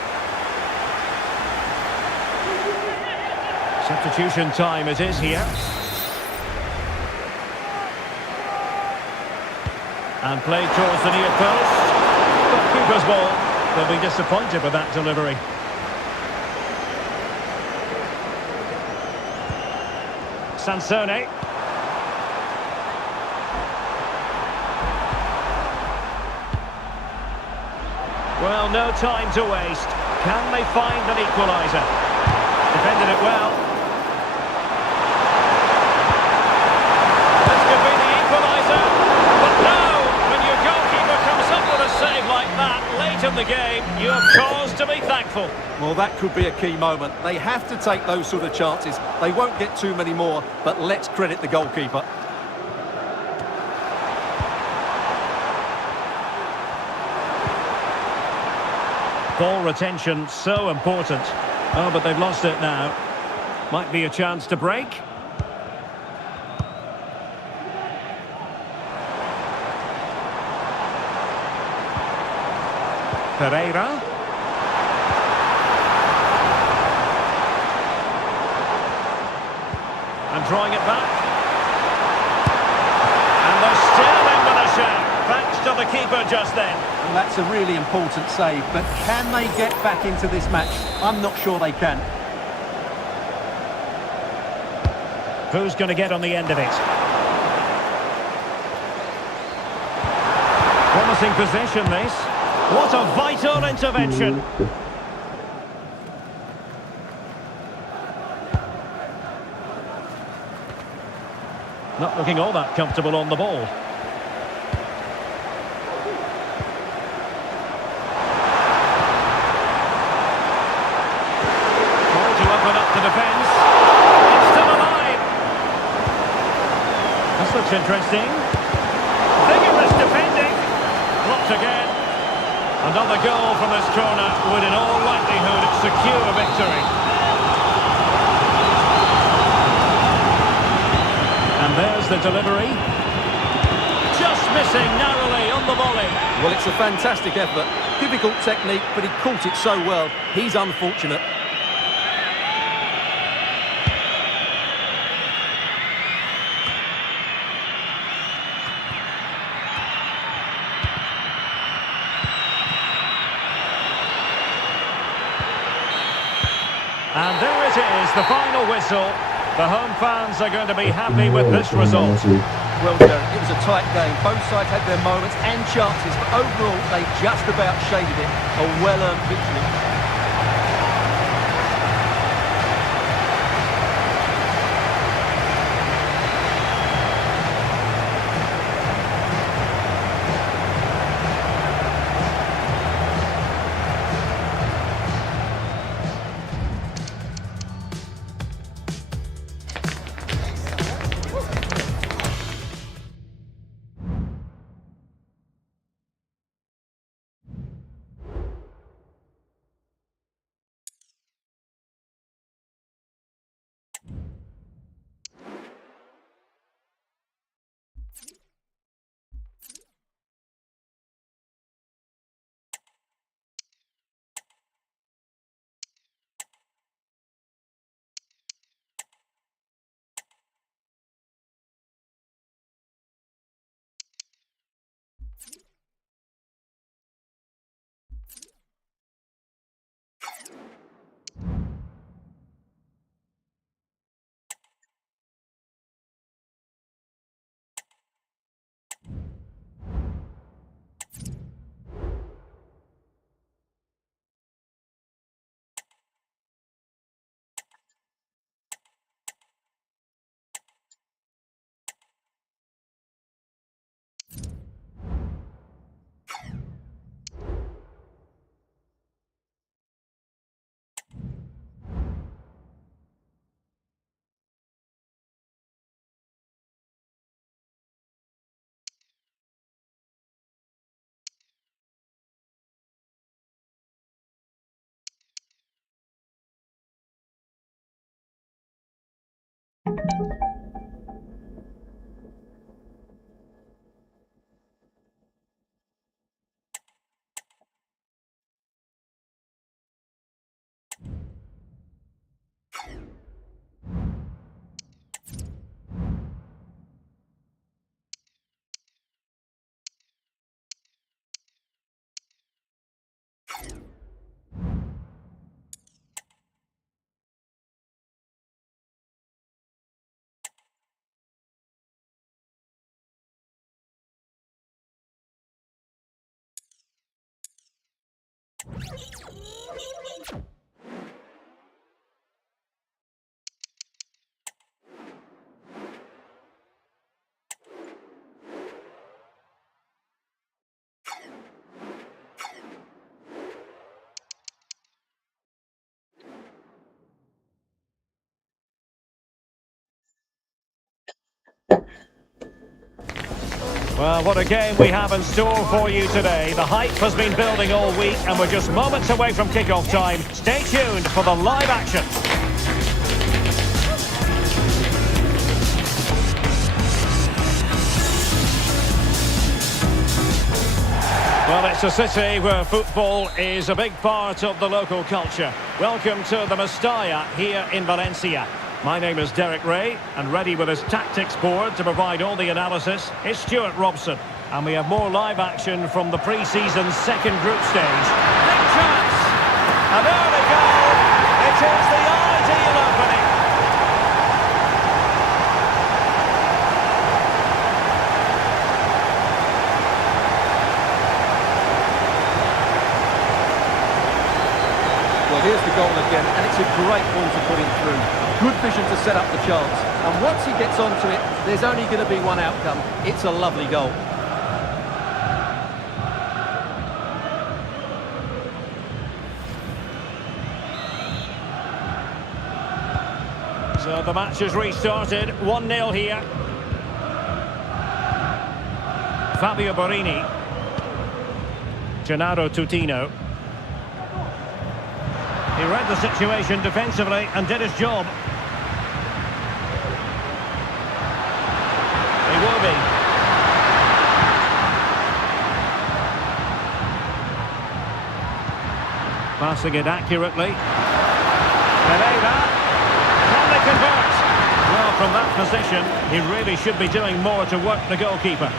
Substitution time it is here. And played towards the near post. But keeper's ball. They'll be disappointed with that delivery. Sansone. Well, no time to waste. Can they find an equaliser? Defended it well. This could be the equaliser. But no! When your goalkeeper comes up with a save like that late in the game, you have cause to be thankful. Well, that could be a key moment. They have to take those sort of chances. They won't get too many more, but let's credit the goalkeeper. Ball retention, so important. Oh, but they've lost it now. Might be a chance to break. Pereira. And drawing it back. And they're still in with a shout. Thanks to the keeper just then. And that's a really important save, but can they get back into this match? I'm not sure they can. Who's going to get on the end of it? Promising possession, this. What a vital intervention. Not looking all that comfortable on the ball. Ball to open up the defence. It's still alive. This looks interesting. Vigorous defending. Blocked again. Another goal from this corner would in all likelihood secure victory. And there's the delivery. Just missing narrowly on the volley. Well, it's a fantastic effort. Difficult technique, but he caught it so well. He's unfortunate. And there it is, the final whistle. The home fans are going to be happy with this result. Well, Derek, it was a tight game. Both sides had their moments and chances, but overall, they just about shaded it. A well-earned victory. Well, what a game we have in store for you today. The hype has been building all week and we're just moments away from kickoff time. Stay tuned for the live action. Well, it's a city where football is a big part of the local culture. Welcome to the Mestalla here in Valencia. My name is Derek Ray, and ready with his tactics board to provide all the analysis is Stuart Robson. And we have more live action from the pre-season second group stage. Big chance! An early goal! It is the ideal opening. Well, here's the goal again, and it's a great ball to put him through. Good vision to set up the chance. And once he gets onto it, there's only going to be one outcome. It's a lovely goal. So the match has restarted. 1-0 here. Fabio Borini. Gennaro Tutino. He read the situation defensively and did his job. He will be. Passing it accurately. Pereira. Can they convert? Well, from that position, he really should be doing more to work the goalkeeper.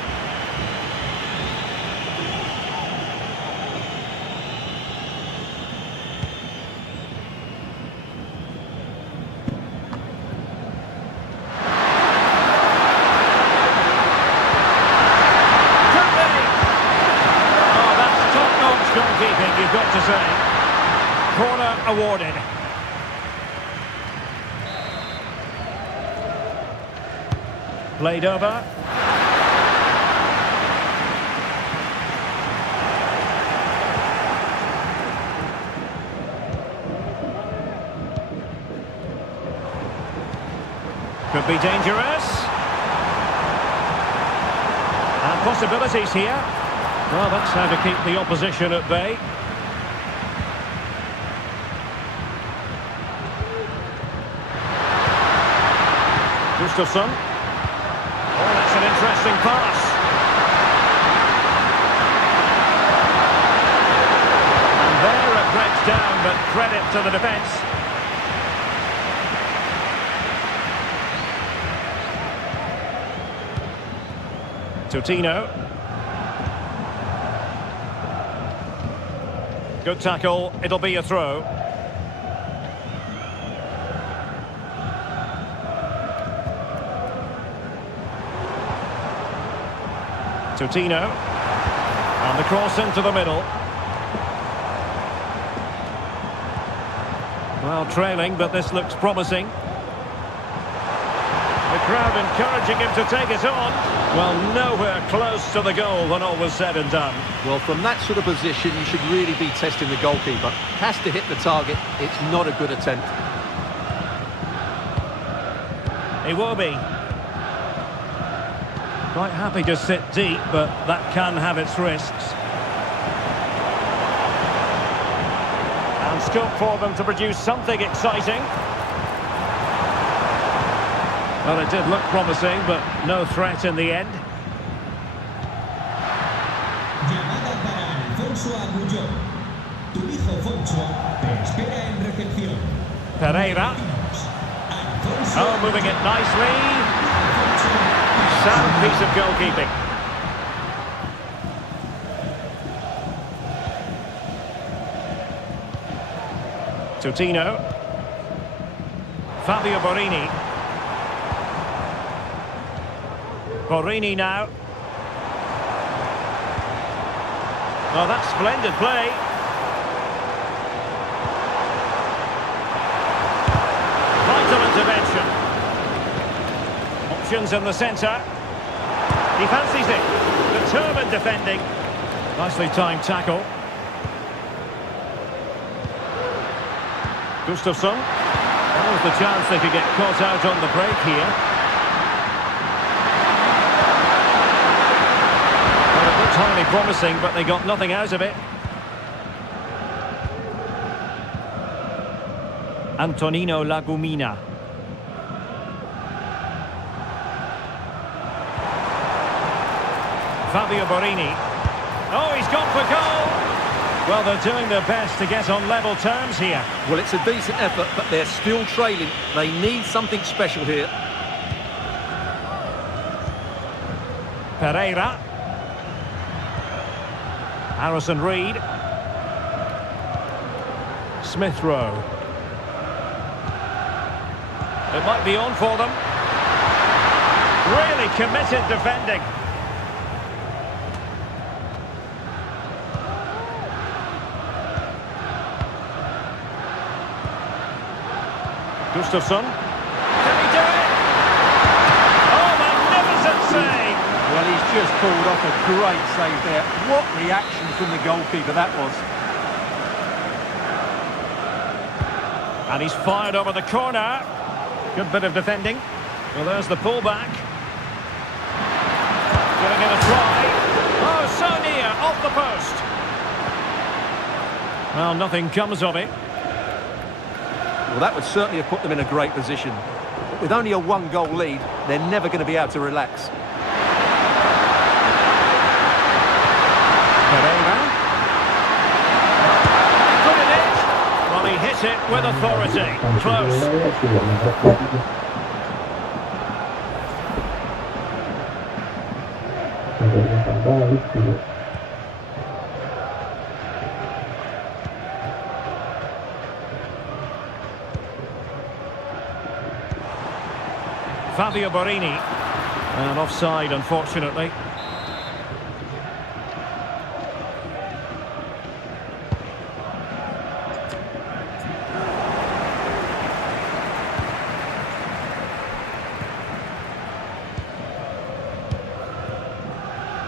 awarded. Played over. Could be dangerous. And possibilities here. Well, that's how to keep the opposition at bay. Gustafsson. Oh, that's an interesting pass. And there it breaks down, but credit to the defence. Totino. Good tackle, it'll be a throw. Totino. And the cross into the middle. Well, trailing, but this looks promising. The crowd encouraging him to take it on. Well, nowhere close to the goal when all was said and done. Well, from that sort of position, you should really be testing the goalkeeper. Has to hit the target. It's not a good attempt. Iwobi. Quite happy to sit deep, but that can have its risks. And scope for them to produce something exciting. Well, it did look promising, but no threat in the end. Llamada para Alfonso Agulló. Tu hijo Fonso te espera en recepción. Pereira. Alfonso Oh, moving it nicely. Sound piece of goalkeeping. Totino. Fabio Borini. Borini now. Oh, that's splendid play. Vital intervention. Options in the centre. He fancies it. Determined defending. Nicely timed tackle. Gustafsson. That was the chance they could get caught out on the break here. Well, it looked highly promising, but they got nothing out of it. Antonino Lagumina. Fabio Borini. Oh, he's gone for goal! Well, they're doing their best to get on level terms here. Well, it's a decent effort, but they're still trailing. They need something special here. Pereira. Harrison Reed. Smith Rowe. It might be on for them. Really committed defending. Gustafsson. Can he do it? Oh, magnificent save! Well, he's just pulled off a great save there. What reaction from the goalkeeper that was. And he's fired over the corner. Good bit of defending. Well, there's the pullback. Gonna get a try. Oh, so near, off the post. Well, nothing comes of it. Well, that would certainly have put them in a great position. But with only a one-goal lead, they're never going to be able to relax. Pereira. Put it in. Well, he hit it with authority. Close. Fabio Borini. And offside, unfortunately.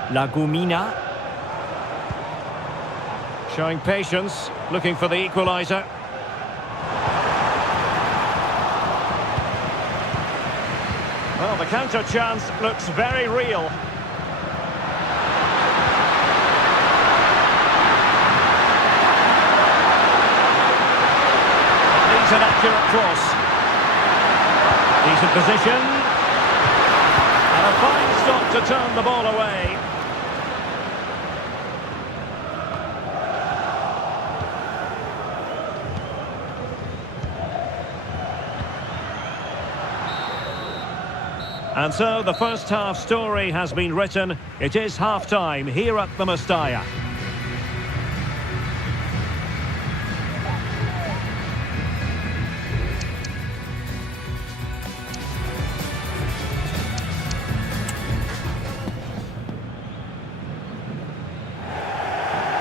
Lagumina. Showing patience, looking for the equaliser. Well, the counter chance looks very real. Needs an accurate cross. Decent position. And a fine stop to turn the ball away. And so the first half story has been written. It is half-time here at the Mestalla.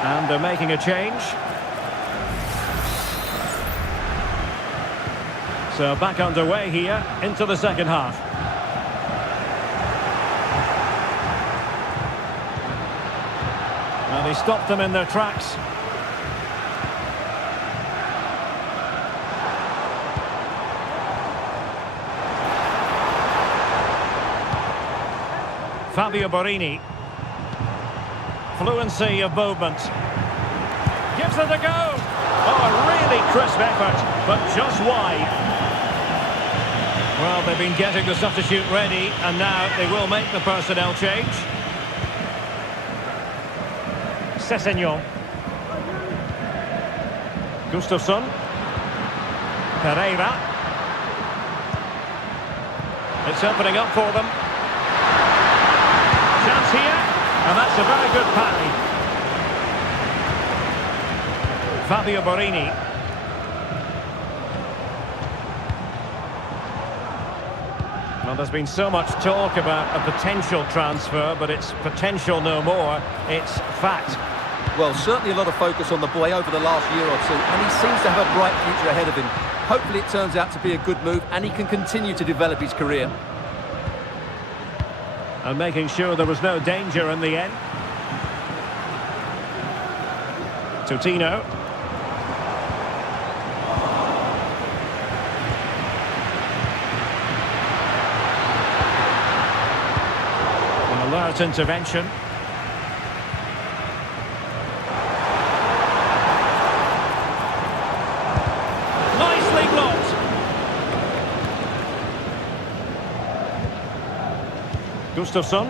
And they're making a change. So back underway here into the second half. They stopped them in their tracks. Fabio Borini. Fluency of movement. Gives it a go. Oh, a really crisp effort, but just wide. Well, they've been getting the substitute ready, and now they will make the personnel change. Sessegnon. Gustafsson. Pereira. It's opening up for them. Chance here, and that's a very good parry. Fabio Borini. Well, there's been so much talk about a potential transfer, but it's potential no more. It's fact. Well, certainly a lot of focus on the boy over the last year or two, and he seems to have a bright future ahead of him. Hopefully it turns out to be a good move, and he can continue to develop his career. And making sure there was no danger in the end. Totino. An alert intervention. Gustafsson.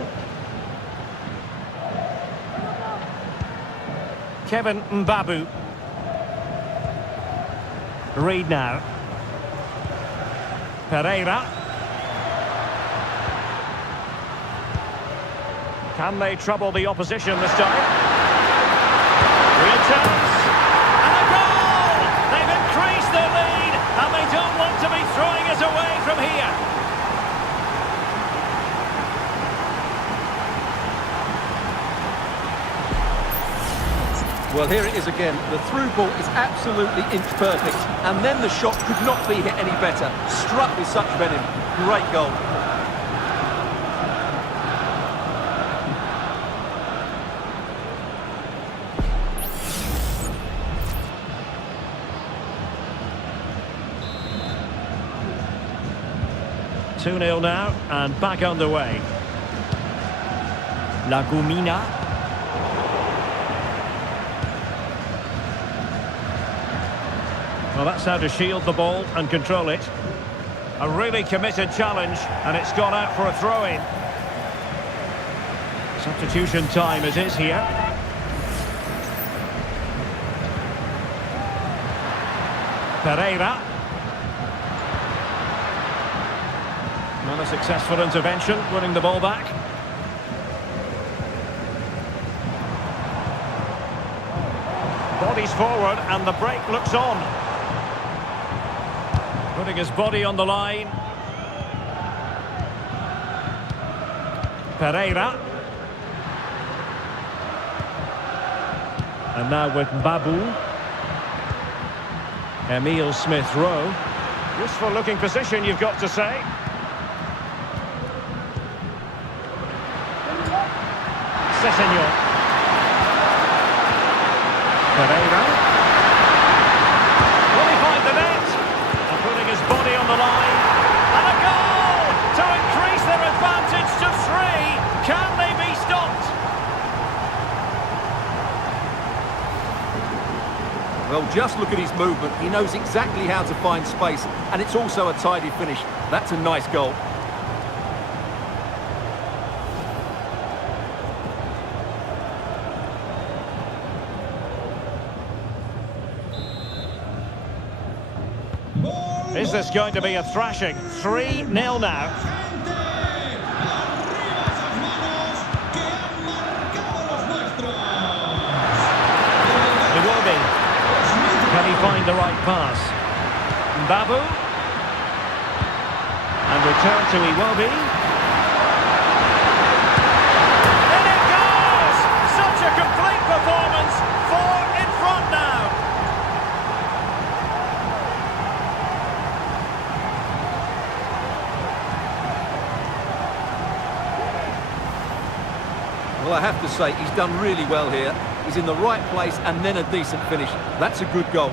Kevin Mbabu. Reed now. Pereira. Can they trouble the opposition this time? Real chance. And a goal! They've increased their lead, and they don't want to be throwing it away from here. Well, here it is again. The through ball is absolutely inch perfect, and then the shot could not be hit any better. Struck with such venom. Great goal. Two 2-0 now, and back underway. Lagumina. Well, that's how to shield the ball and control it. A really committed challenge, and it's gone out for a throw-in. Substitution time it is here. Pereira. Not a successful intervention, winning the ball back. Bodies forward, and the break looks on. Putting his body on the line. Pereira. And now with Babu. Emile Smith-Rowe. Useful looking position, you've got to say. senor. Pereira. Will he find the net? And putting his body on the line. And a goal to increase their advantage to 3. Can they be stopped? Well, just look at his movement. He knows exactly how to find space, and it's also a tidy finish. That's a nice goal. Is this going to be a thrashing? 3-0 now. It will be. Can he find the right pass? Babu. And return to Iwobi. In it goes! Such a complete performance. 4 in front now. Well, I have to say, he's done really well here. He's in the right place and then a decent finish. That's a good goal.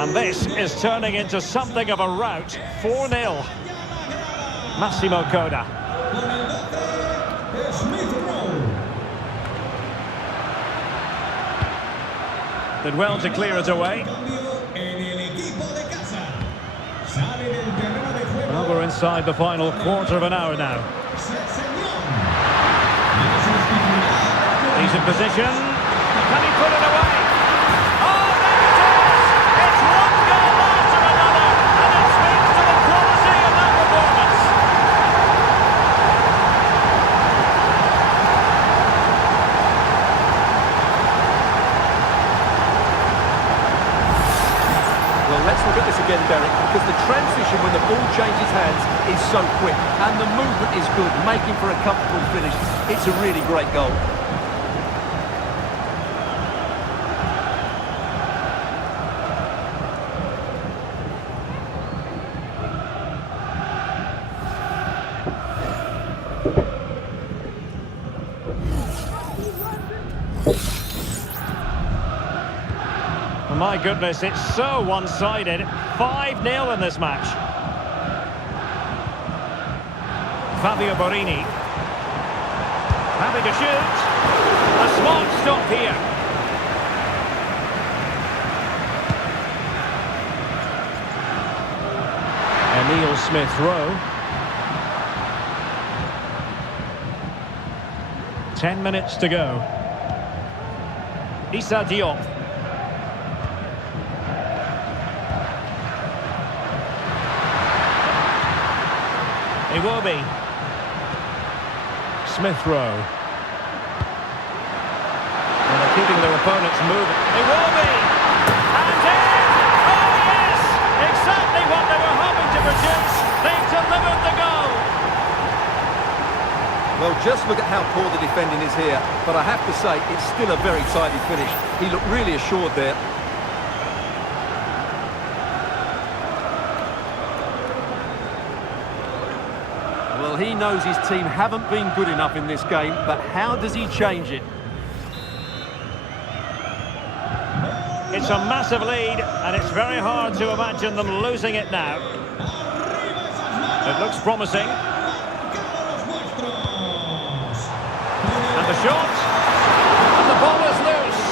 And this is turning into something of a rout. 4-0. Massimo Coda. Did well to clear it away. Well, we're inside the final quarter of an hour now. He's in position. Can he put it away? Oh, there it is! It's one goal after another, and it speaks to the quality of that performance. Well, let's look at this again, Derek, because the transition when the ball changes hands is so quick, and the movement is good, making for a comfortable finish. It's a really great goal. My goodness, it's so one-sided. 5-0 in this match. Fabio Borini. Happy to shoot. A smart stop here. Emile Smith-Rowe. 10 minutes to go. Issa Diop. Iwobi. Smith-Rowe. And they're keeping their opponents moving. Iwobi! And in! Oh yes! Exactly what they were hoping to produce. They've delivered the goal. Well, just look at how poor the defending is here. But I have to say, it's still a very tidy finish. He looked really assured there. Well, he knows his team haven't been good enough in this game, but how does he change it? It's a massive lead, and it's very hard to imagine them losing it now. It looks promising. And the shot. And the ball is loose.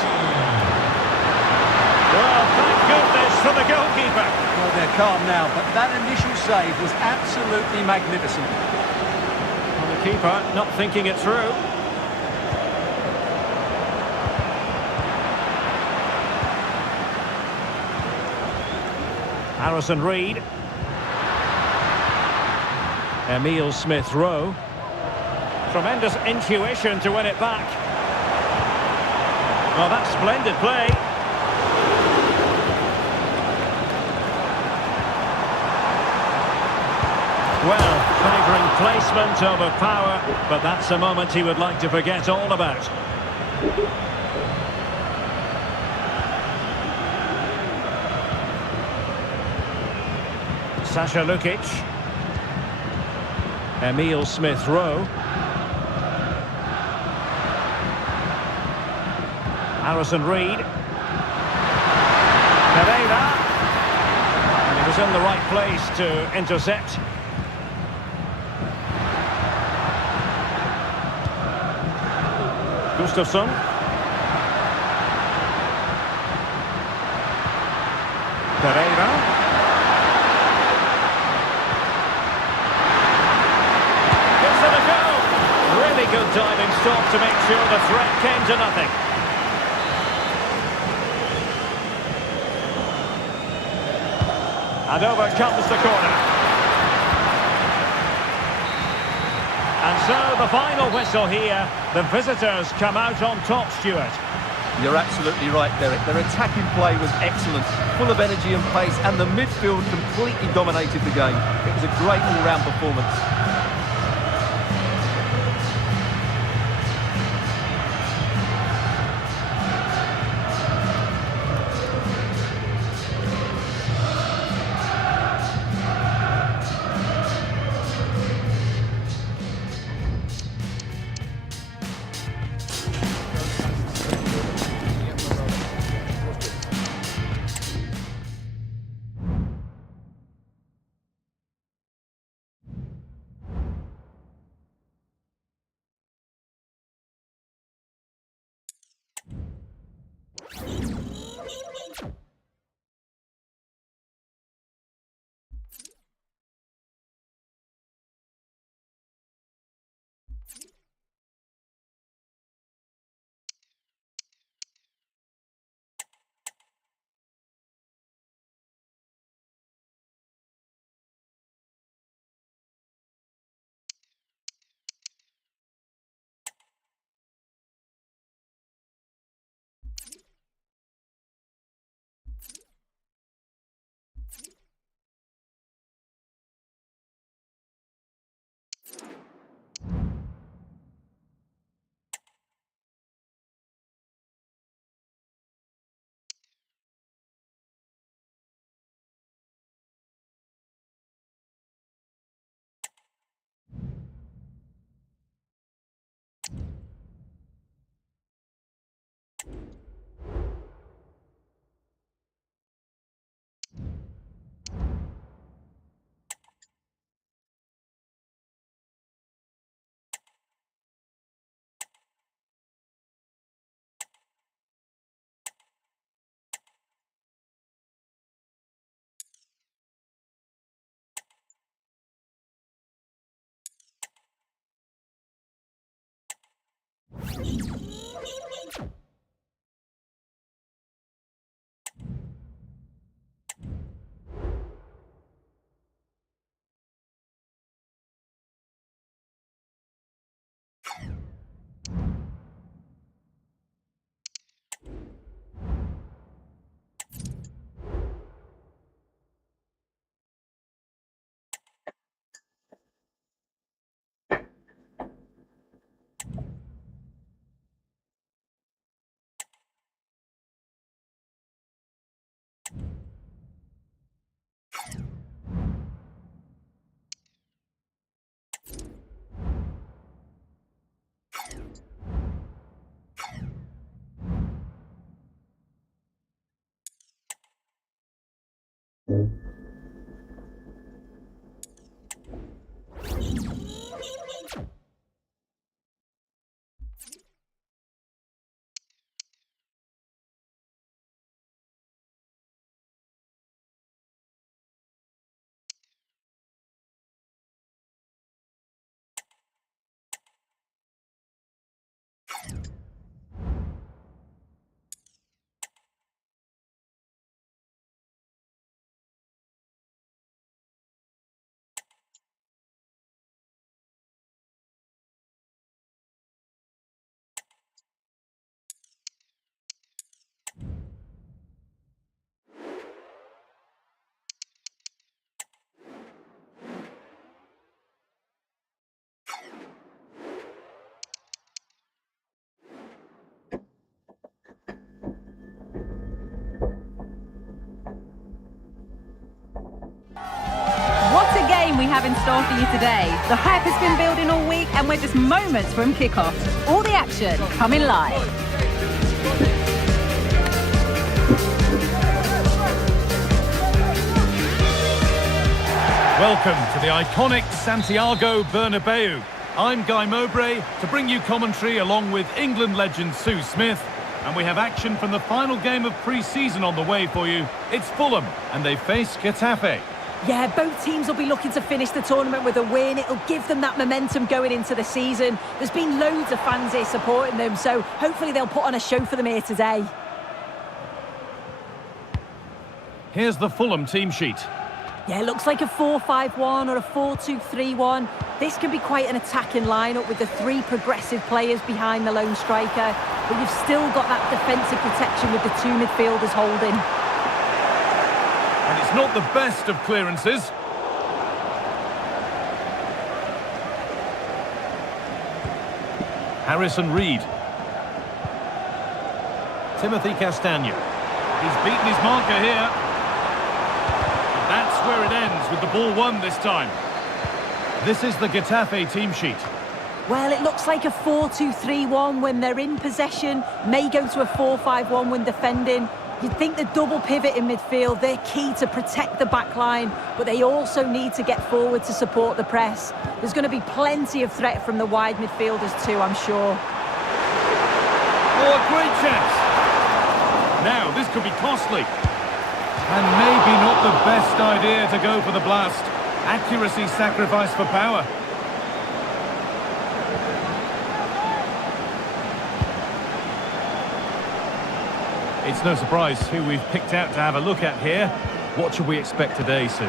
Well, thank goodness for the goalkeeper. Well, they're calm now, but that initial save was absolutely magnificent. Keeper not thinking it through. Harrison Reed. Emile Smith-Rowe. Tremendous intuition to win it back. Well, that's splendid play. Well, favouring placement over power, but that's a moment he would like to forget all about. Sasha Lukic. Emile Smith-Rowe. Harrison Reed. Pereira. And he was in the right place to intercept. Gustafsson. Pereira. Gives it a go. Really good diving stop to make sure the threat came to nothing. And over comes the corner. And so the final whistle here. The visitors come out on top, Stuart. You're absolutely right, Derek. Their attacking play was excellent, full of energy and pace, and the midfield completely dominated the game. It was a great all-round performance. have in store for you today. The hype has been building all week and we're just moments from kickoff. All the action coming live. Welcome to the iconic Santiago Bernabeu. I'm Guy Mowbray to bring you commentary along with England legend Sue Smith. And we have action from the final game of pre-season on the way for you. It's Fulham and they face Getafe. Yeah, both teams will be looking to finish the tournament with a win. It'll give them that momentum going into the season. There's been loads of fans here supporting them, so hopefully they'll put on a show for them here today. Here's the Fulham team sheet. Yeah, it looks like a 4-5-1 or a 4-2-3-1. This can be quite an attacking lineup with the three progressive players behind the lone striker, but you've still got that defensive protection with the two midfielders holding. And it's not the best of clearances. Harrison Reed. Timothy Castagne. He's beaten his marker here. And that's where it ends with the ball won this time. This is the Getafe team sheet. Well, it looks like a 4-2-3-1 when they're in possession, may go to a 4-5-1 when defending. You'd think the double pivot in midfield, they're key to protect the back line, but they also need to get forward to support the press. There's going to be plenty of threat from the wide midfielders too, I'm sure. Oh, a great chance. Now, this could be costly. And maybe not the best idea to go for the blast. Accuracy sacrificed for power. It's no surprise who we've picked out to have a look at here. What should we expect today, Sue?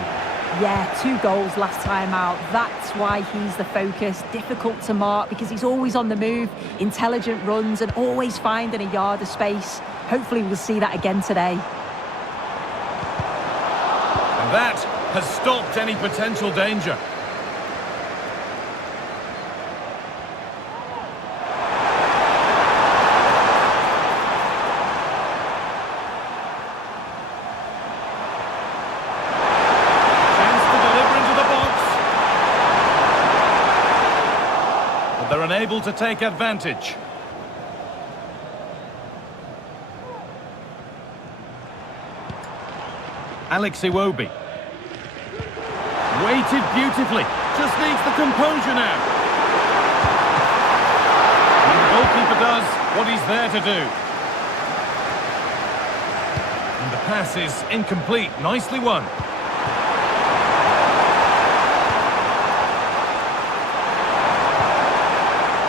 Yeah, 2 goals last time out. That's why he's the focus. Difficult to mark because he's always on the move, intelligent runs and always finding a yard of space. Hopefully we'll see that again today. And that has stopped any potential danger. They're unable to take advantage. Alex Iwobi. Weighted beautifully. Just needs the composure now. And the goalkeeper does what he's there to do. And the pass is incomplete. Nicely won.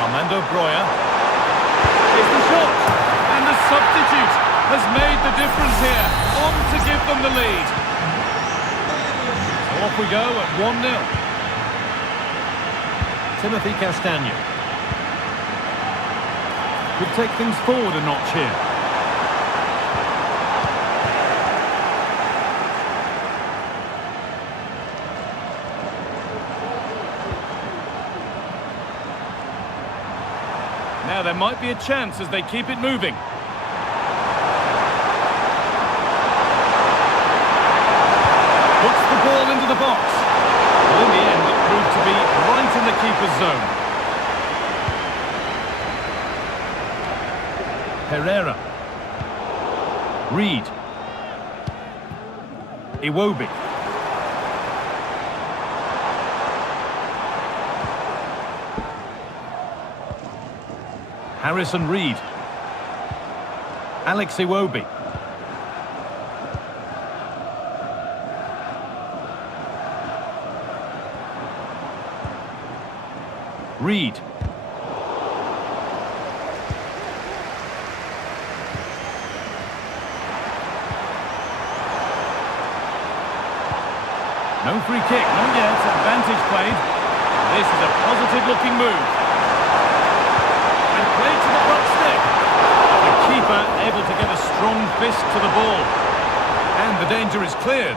Armando Broja. It's the shot, and the substitute has made the difference here, on to give them the lead. So off we go at 1-0. Timothy Castagne. Could take things forward a notch here. Now there might be a chance as they keep it moving. Puts the ball into the box. Well, in the end, it proved to be right in the keeper's zone. Herrera. Reed. Iwobi. Harrison Reed. Alex Iwobi. Reed. No free kick, not yet. Advantage played. This is a positive-looking move. And played to the front stick. The keeper able to get a strong fist to the ball. And the danger is cleared.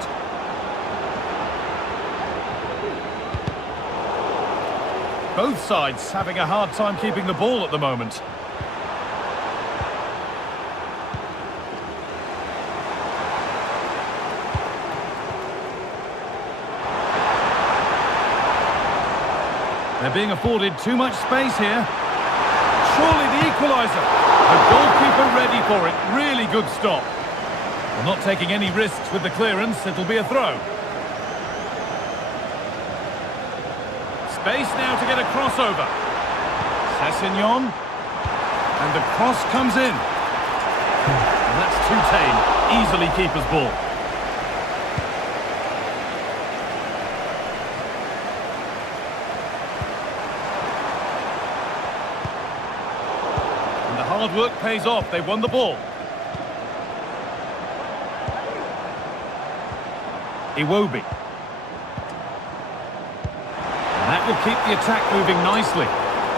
Both sides having a hard time keeping the ball at the moment. They're being afforded too much space here. Surely the equaliser. The goalkeeper ready for it. Really good stop. Well, not taking any risks with the clearance. It'll be a throw. Space now to get a crossover. Sessegnon. And the cross comes in. And that's too tame. Easily keeper's ball. And the hard work pays off. They won the ball. Iwobi. And that will keep the attack moving nicely.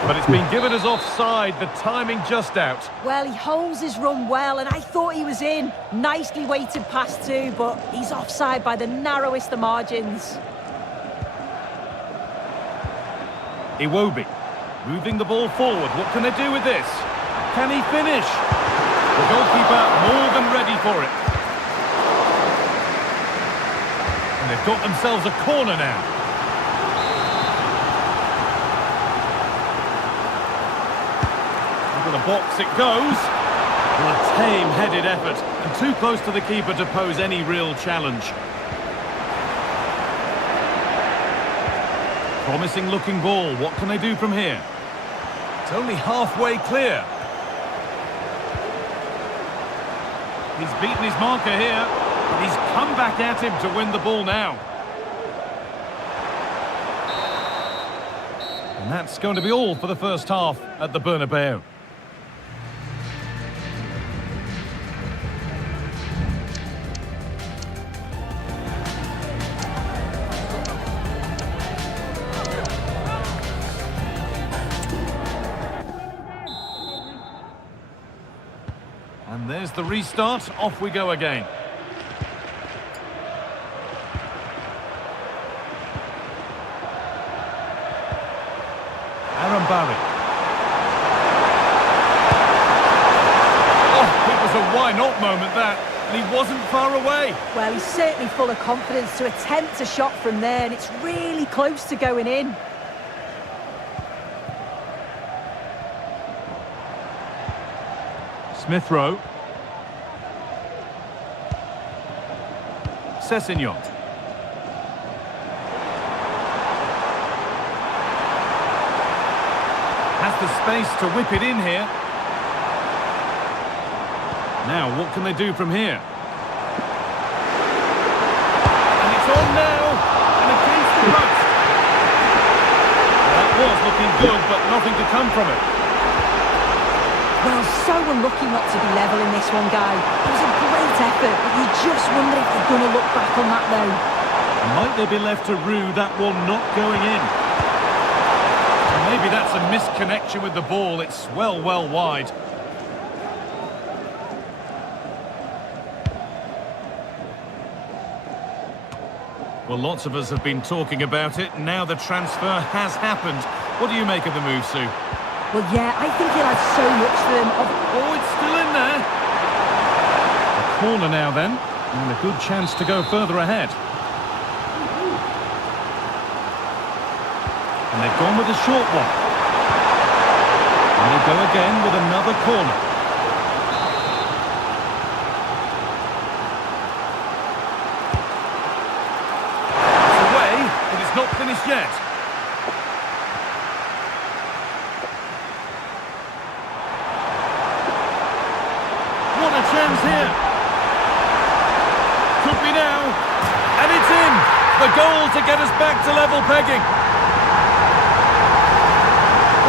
But it's been given as offside, the timing just out. Well, he holds his run well, and I thought he was in. Nicely weighted pass too, but he's offside by the narrowest of margins. Iwobi, moving the ball forward. What can they do with this? Can he finish? The goalkeeper more than ready for it. And they've got themselves a corner now. The box it goes. Well, a tame-headed effort, and too close to the keeper to pose any real challenge. Promising looking ball. What can they do from here? It's only halfway clear. He's beaten his marker here, but he's come back at him to win the ball now. And that's going to be all for the first half at the Bernabeu. And there's the restart. Off we go again. Barry. Oh, it was a why not moment that, and he wasn't far away. Well, he's certainly full of confidence to attempt a shot from there, and it's really close to going in. Smith Rowe. Sessegnon. Has the space to whip it in here. Now, what can they do from here? And it's on now, and against the post. That was looking good, but nothing to come from it. Well, so unlucky not to be level in this one, Guy. It was a great effort, but you just wonder if they're going to look back on that, though. Might they be left to rue that one not going in? Maybe that's a misconnection with the ball. It's well wide. Well, lots of us have been talking about it. Now the transfer has happened. What do you make of the move, Sue? Well, yeah, I think he'll add so much to them. Oh, it's still in there. A corner now, then. And a good chance to go further ahead. And they've gone with a short one. And they go again with another corner. It's away, but it's not finished yet. What a chance here. Could be now. And it's in. The goal to get us back to level pegging.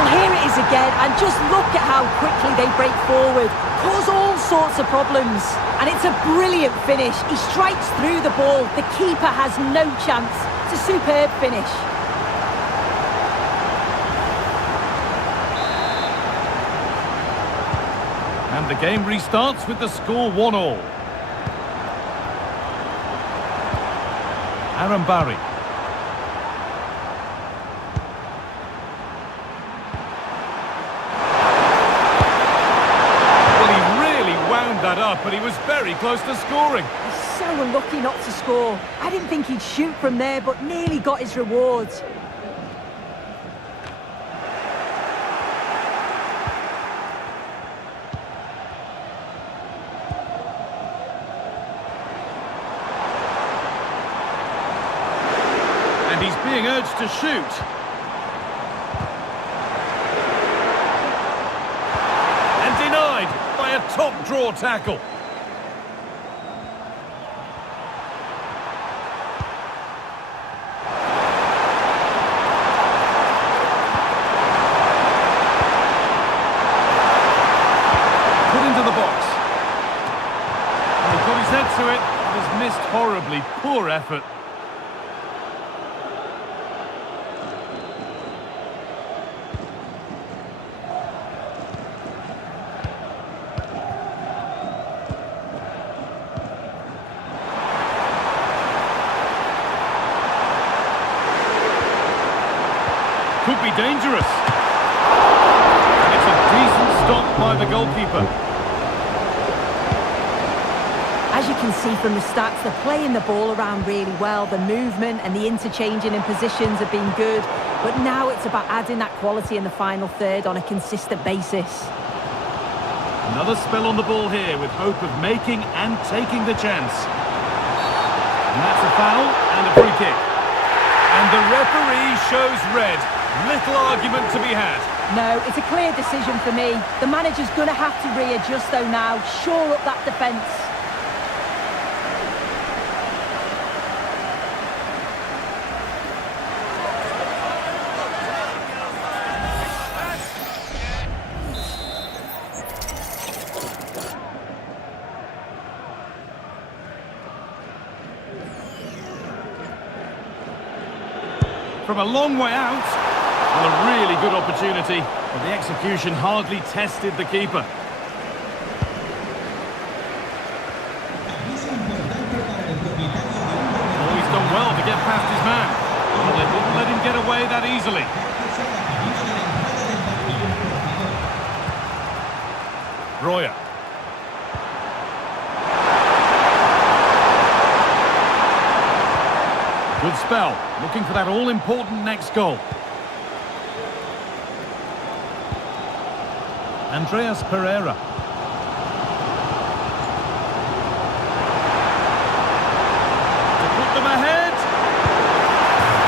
Here it is again, and just look at how quickly they break forward, cause all sorts of problems. And it's a brilliant finish. He strikes through the ball. The keeper has no chance. It's a superb finish. And the game restarts with the score 1-1. Barry. Up, but he was very close to scoring. He's so unlucky not to score. I didn't think he'd shoot from there, but nearly got his rewards. Seeming urge to shoot. And denied by a top draw tackle. Put into the box. And he got his head to it, but has missed horribly. Poor effort. Could be dangerous. And it's a decent stop by the goalkeeper. As you can see from the stats, they're playing the ball around really well. The movement and the interchanging in positions have been good. But now it's about adding that quality in the final third on a consistent basis. Another spell on the ball here with hope of making and taking the chance. And that's a foul and a free kick. And the referee shows red. Little argument to be had. No, it's a clear decision for me. The manager's going to have to readjust though now, shore up that defence. From a long way out. Well, a really good opportunity, but the execution hardly tested the keeper. Oh, he's done well to get past his man. Well, they wouldn't let him get away that easily. Royer. Good spell, looking for that all-important next goal. Andreas Pereira. To put them ahead.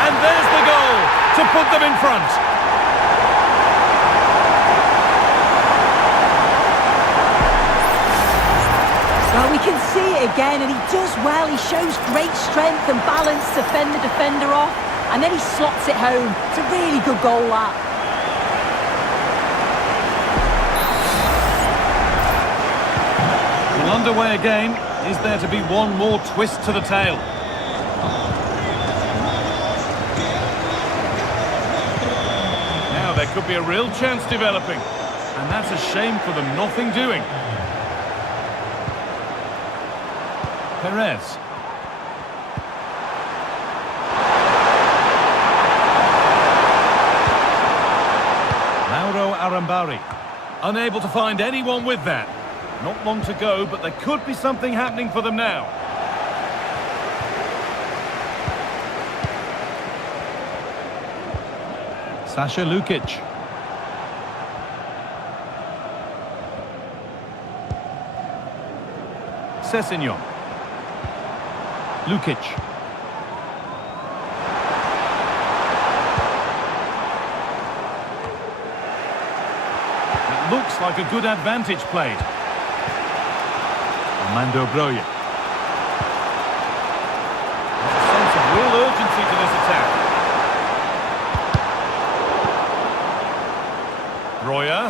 And there's the goal to put them in front. Well, we can see it again, and he does well. He shows great strength and balance to fend the defender off, and then he slots it home. It's a really good goal, that. Well, underway again. Is there to be one more twist to the tail? Now there could be a real chance developing, and that's a shame for them. Nothing doing. Perez. Mauro Arambari. Unable to find anyone with that. Not long to go, but there could be something happening for them now. Sasha Lukic. Sessegnon. Lukic. It looks like a good advantage played. Armando Broja. There's a sense of real urgency to this attack. Broja.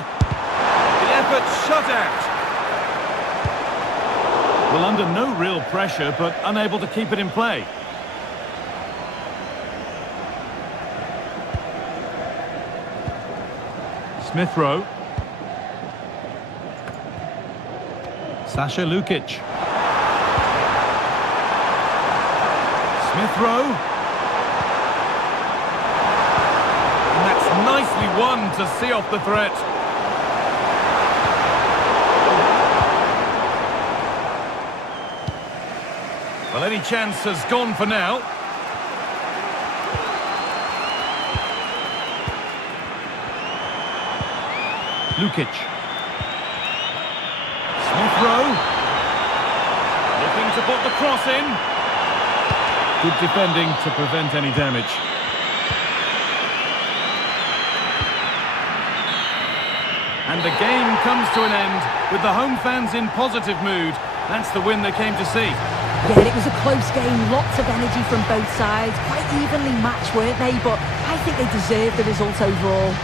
The effort shut out. Well, under no real pressure, but unable to keep it in play. Smith Rowe. Sasha Lukic. Smith Rowe. And that's nicely won to see off the threat. Well, any chance has gone for now. Lukic. Smith Rowe. Looking to put the cross in. Good defending to prevent any damage. And the game comes to an end with the home fans in positive mood. That's the win they came to see. Yeah, it was a close game, lots of energy from both sides, quite evenly matched, weren't they? But I think they deserved the result overall.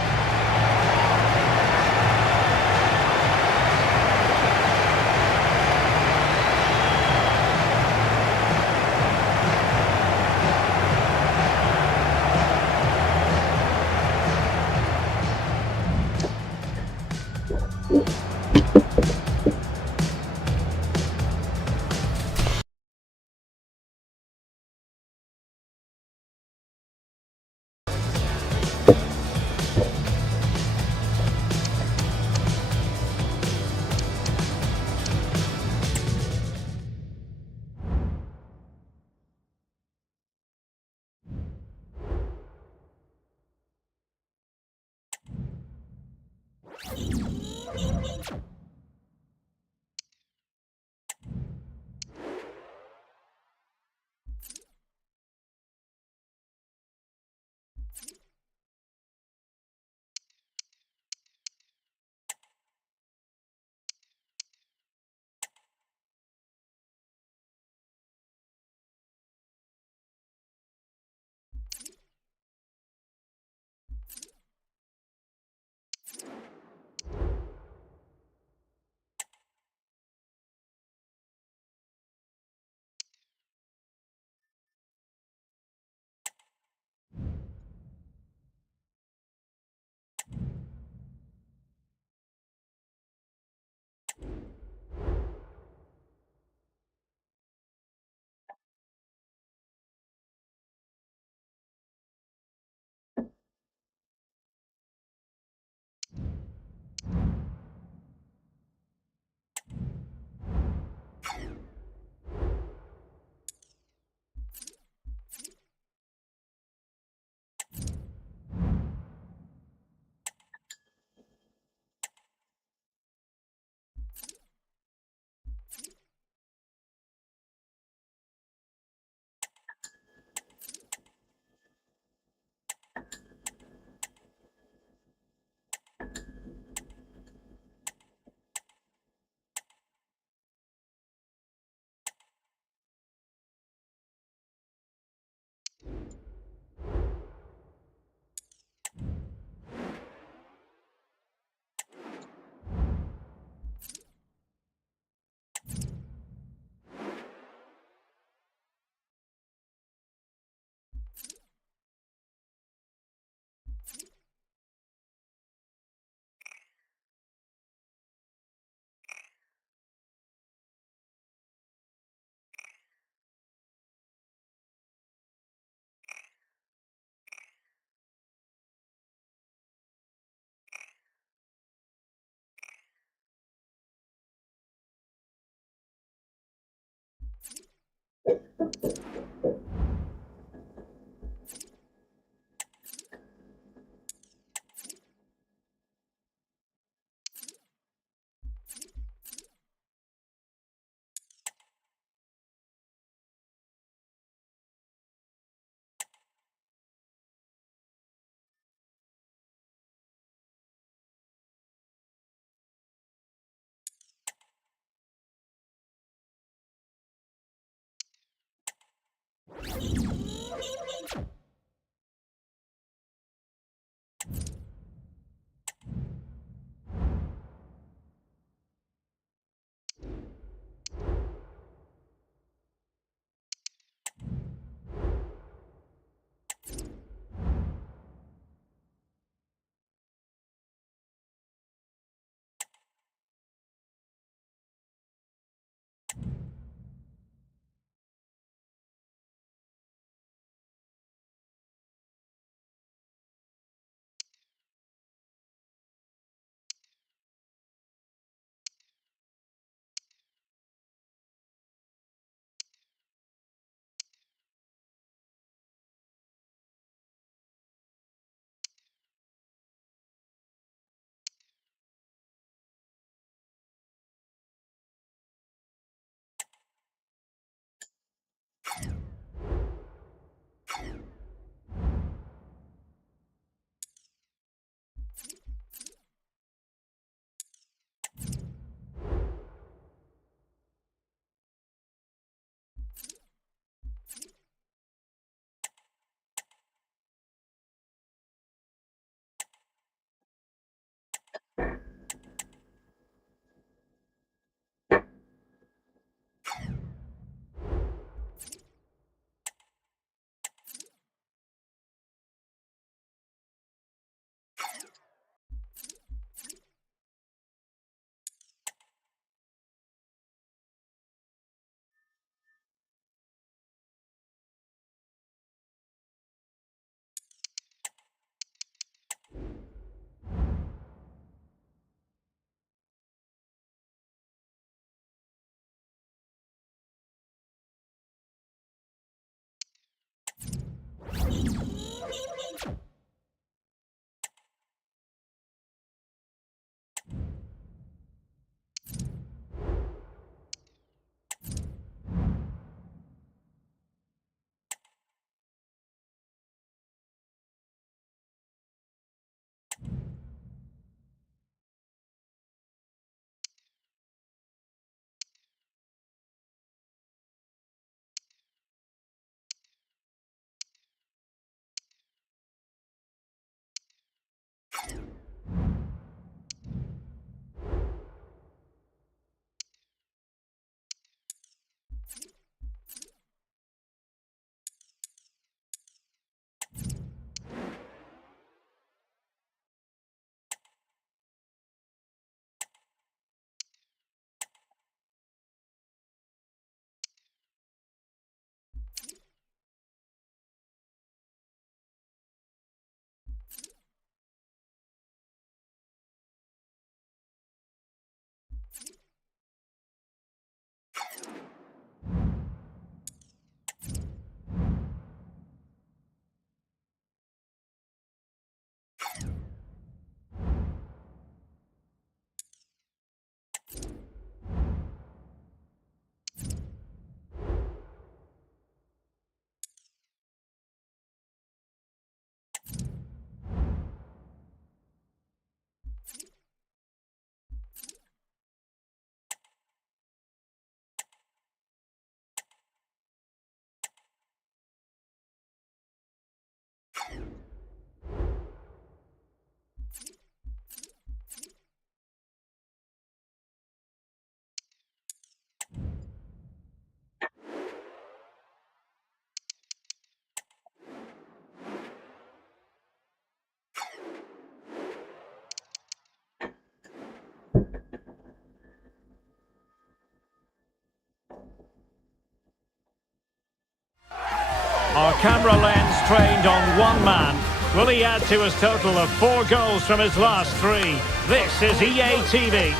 camera lens trained on one man. Will he add to his total of 4 goals from his last 3? This is EA TV.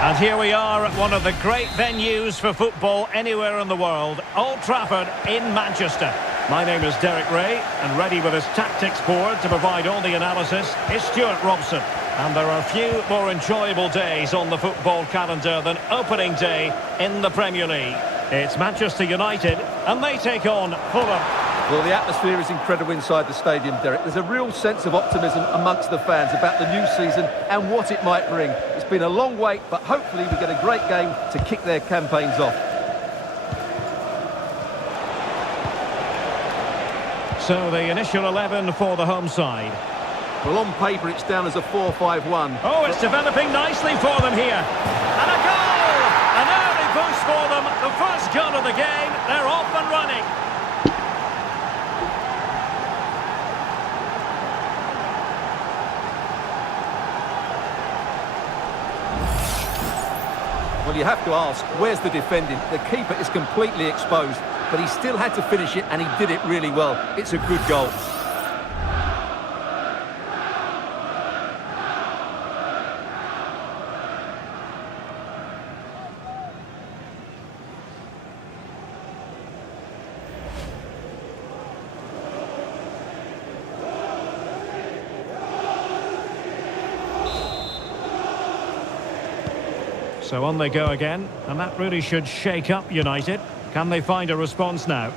And here we are at one of the great venues for football anywhere in the world, Old Trafford in Manchester. My name is Derek Ray, and ready with his tactics board to provide all the analysis is Stuart Robson. And there are few more enjoyable days on the football calendar than opening day in the Premier League. It's Manchester United, and they take on Fulham. Well, the atmosphere is incredible inside the stadium, Derek. There's a real sense of optimism amongst the fans about the new season and what it might bring. It's been a long wait, but hopefully we get a great game to kick their campaigns off. So the initial 11 for the home side. Well, on paper it's down as a 4-5-1. Oh, it's developing nicely for them here. And a goal! An early boost for them. The first goal of the game. They're off and running. Well, you have to ask, where's the defending? The keeper is completely exposed, but he still had to finish it, and he did it really well. It's a good goal. So on they go again, and that really should shake up United. Can they find a response now?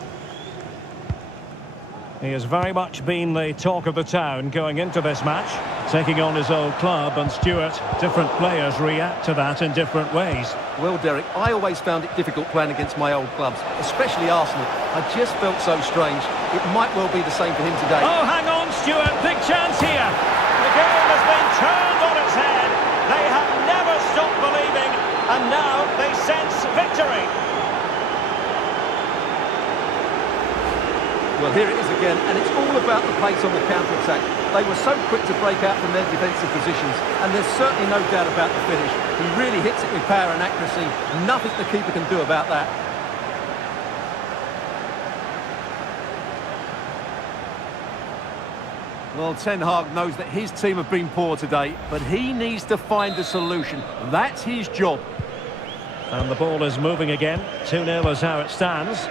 He has very much been the talk of the town going into this match, taking on his old club, and Stuart, different players react to that in different ways. Well, Derek, I always found it difficult playing against my old clubs, especially Arsenal. I just felt so strange. It might well be the same for him today. Oh, hang on, Stuart, big chance here. The game has been turned on its head. They have never stopped believing, and now they sense victory. Well, here it is again, and it's all about the pace on the counter-attack. They were so quick to break out from their defensive positions, and there's certainly no doubt about the finish. He really hits it with power and accuracy. Nothing the keeper can do about that. Well, Ten Hag knows that his team have been poor today, but he needs to find a solution. That's his job. And the ball is moving again. 2-0 is how it stands.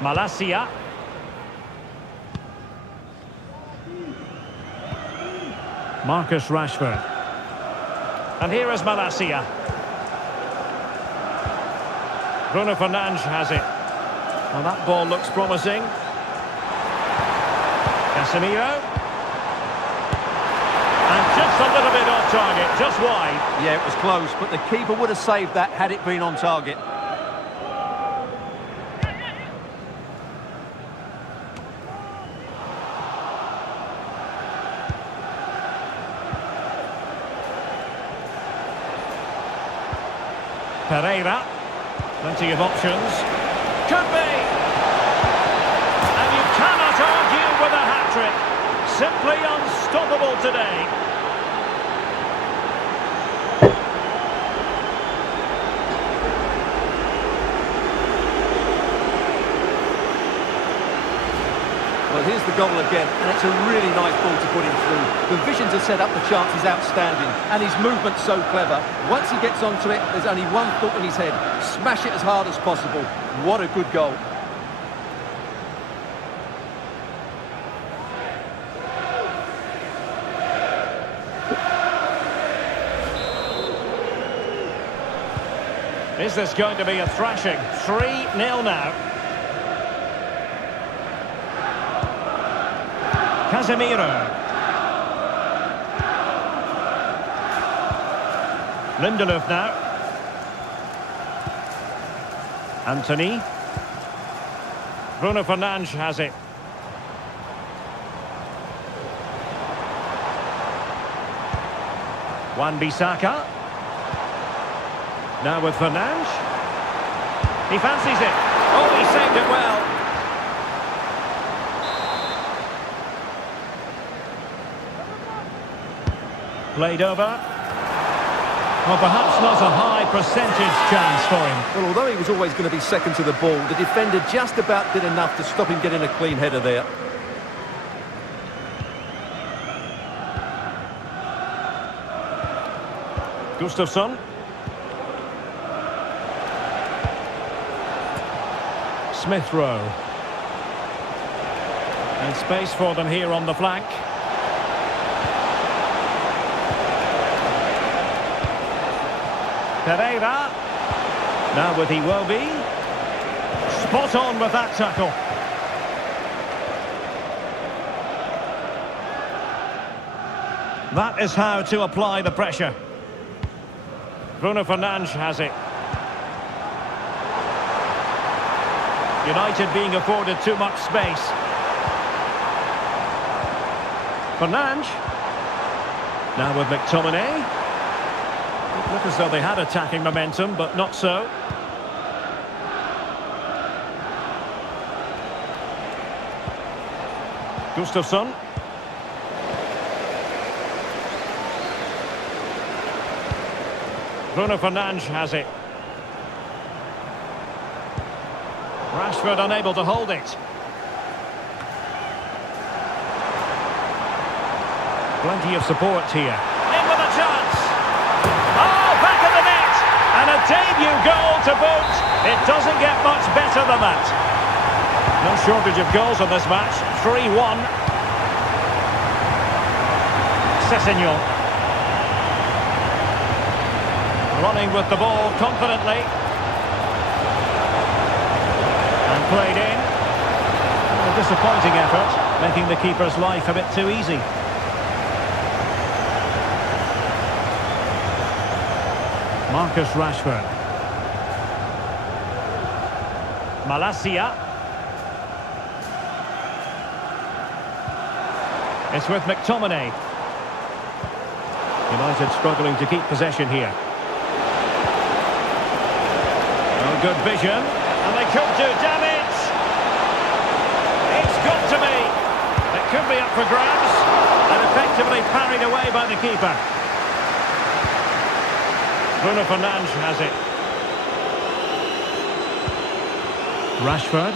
Malacia. Marcus Rashford. And here is Malacia. Bruno Fernandes has it. Well, that ball looks promising. Casemiro. And just a little bit off target, just wide. Yeah, it was close, but the keeper would have saved that had it been on target. Pereira, plenty of options. Could be! And you cannot argue with a hat-trick. Simply unstoppable today. Well, here's the goal again, and it's a really nice ball to put him through. The vision to set up the chance is outstanding, and his movement's so clever. Once he gets onto it, there's only one thought in his head. Smash it as hard as possible. What a good goal. Is this going to be a thrashing? 3-0 now. Casemiro. Lindelof now. Anthony. Bruno Fernandes has it. Wan-Bissaka. Now with Fernandes. He fancies it. Oh, he saved it well. Played over. Well, perhaps not a high percentage chance for him. Well, although he was always going to be second to the ball, the defender just about did enough to stop him getting a clean header there. Gustafsson. Smith Rowe. And space for them here on the flank. Pereira. Now with Iwobi. Spot on with that tackle. That is how to apply the pressure. Bruno Fernandes has it. United being afforded too much space. Fernandes. Now with McTominay. It looked as though they had attacking momentum, but not so. Gustafsson. Bruno Fernandes has it. Rashford unable to hold it. Plenty of support here. In with a chance. Oh, back of the net. And a debut goal to boot. It doesn't get much better than that. No shortage of goals on this match. 3-1. Sessegnon. Running with the ball confidently. And played in. A disappointing effort, making the keeper's life a bit too easy. Marcus Rashford. Malacia. It's with McTominay. United struggling to keep possession here. Oh, good vision. And they could do damage. It's got to be. It could be up for grabs. And effectively parried away by the keeper. Bruno Fernandes has it. Rashford.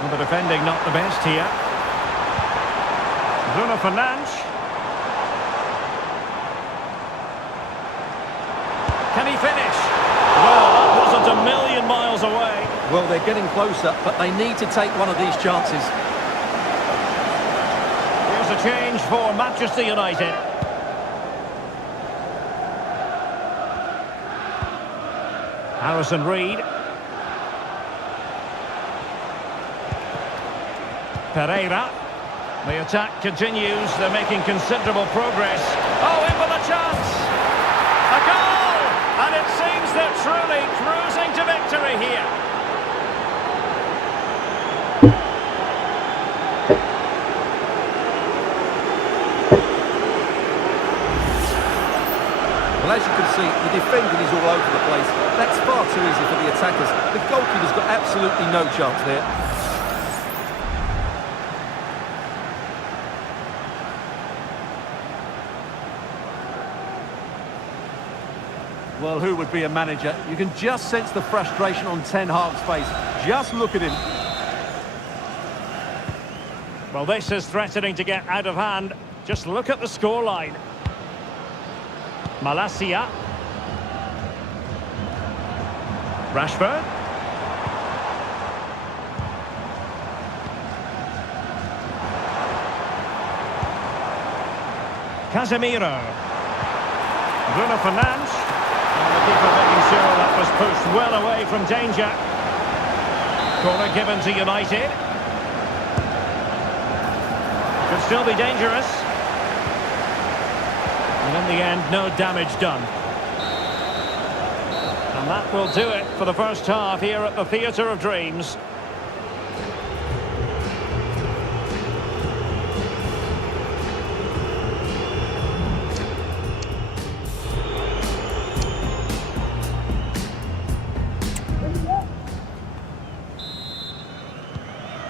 Well, the defending not the best here. Bruno Fernandes. Can he finish? Well, that wasn't a million miles away. Well, they're getting closer, but they need to take one of these chances. Here's a change for Manchester United. Harrison Reed. Pereira. The attack continues. They're making considerable progress. Oh, in with a chance. A goal! And it seems they're truly cruising to victory here. Well, as you can see, the defending is all over the place. That's far too easy for the attackers. The goalkeeper's got absolutely no chance there. Well, who would be a manager? You can just sense the frustration on Ten Hag's face. Just look at him. Well, this is threatening to get out of hand. Just look at the scoreline. Malacia. Rashford. Casemiro. Bruno Fernandes. And the keeper making sure that was pushed well away from danger. Corner given to United. Could still be dangerous. And in the end, no damage done. And that will do it for the first half here at the Theatre of Dreams.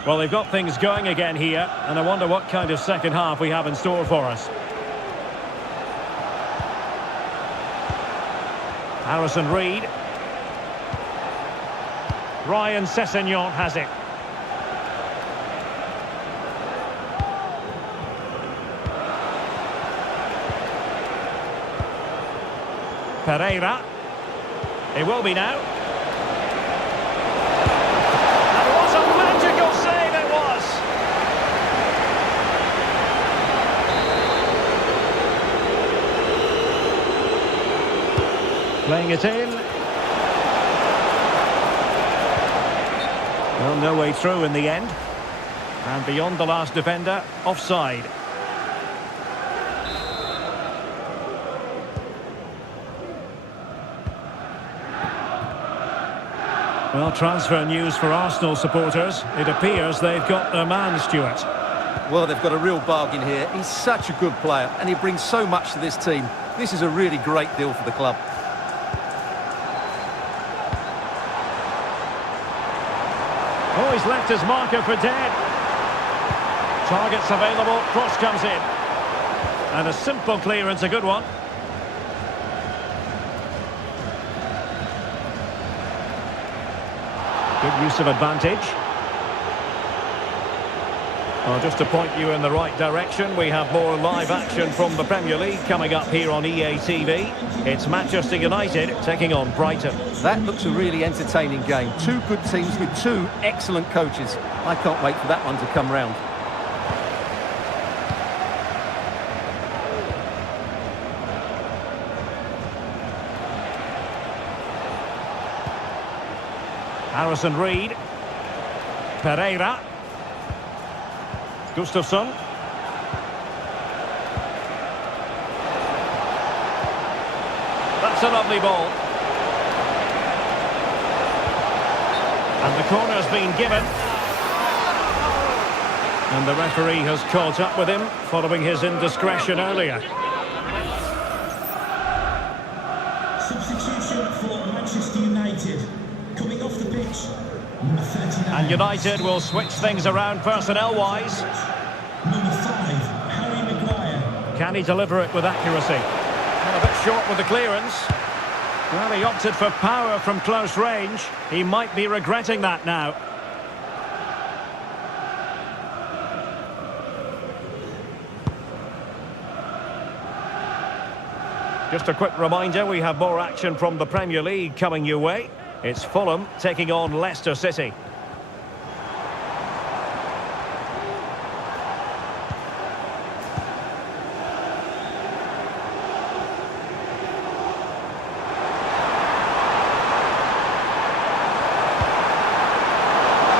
Well, they've got things going again here, and I wonder what kind of second half we have in store for us. Harrison Reed. Ryan Sessegnon has it. Pereira. It will be now. And what a magical save it was! Playing it in. Well, no way through in the end. And beyond the last defender, offside. Well, transfer news for Arsenal supporters. It appears they've got their man, Stuart. Well, they've got a real bargain here. He's such a good player and he brings so much to this team. This is a really great deal for the club. Oh, he's left his marker for dead. Targets available, cross comes in. And a simple clearance, a good one. Good use of advantage. Well, just to point you in the right direction, we have more live action from the Premier League coming up here on EA TV. It's Manchester United taking on Brighton. That looks a really entertaining game. Two good teams with two excellent coaches. I can't wait for that one to come round. Harrison Reed. Pereira. Gustafsson. That's a lovely ball. And the corner's been given. And the referee has caught up with him following his indiscretion earlier. Substitution for Manchester United. Coming off the pitch, number 39. And United will switch things around personnel-wise. Number 5, Harry Maguire. Can he deliver it with accuracy? Well, a bit short with the clearance. Well, he opted for power from close range. He might be regretting that now. Just a quick reminder, we have more action from the Premier League coming your way. It's Fulham taking on Leicester City.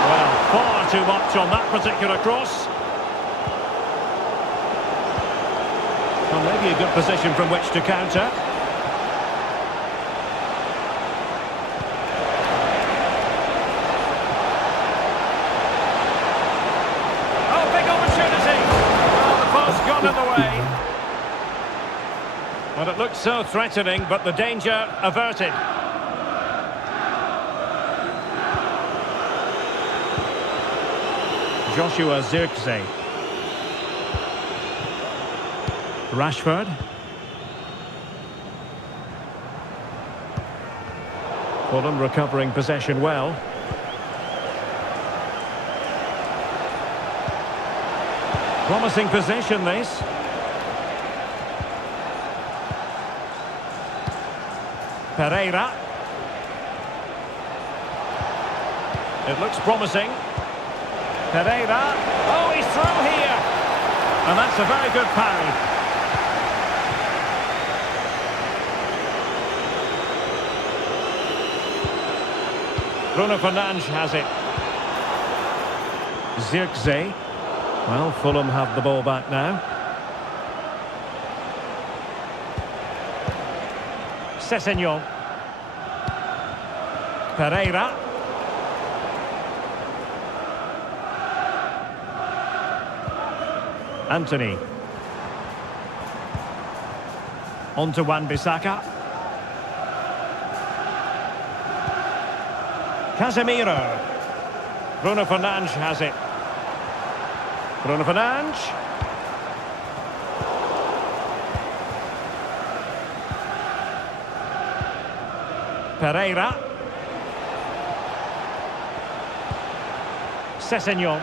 Well, far too much on that particular cross. Well, maybe a good position from which to counter. Well, it looked so threatening, but the danger averted. Joshua Zirkzee. Rashford. Fulham recovering possession well. Promising position, this. Pereira. It looks promising. Pereira. Oh, he's through here. And that's a very good parry. Bruno Fernandes has it. Zirkzee. Well, Fulham have the ball back now. Sessegnon. Pereira. Anthony. On to Wan-Bissaka. Casemiro. Bruno Fernandes has it. Bruno Fernandes. Pereira. Sessegnon.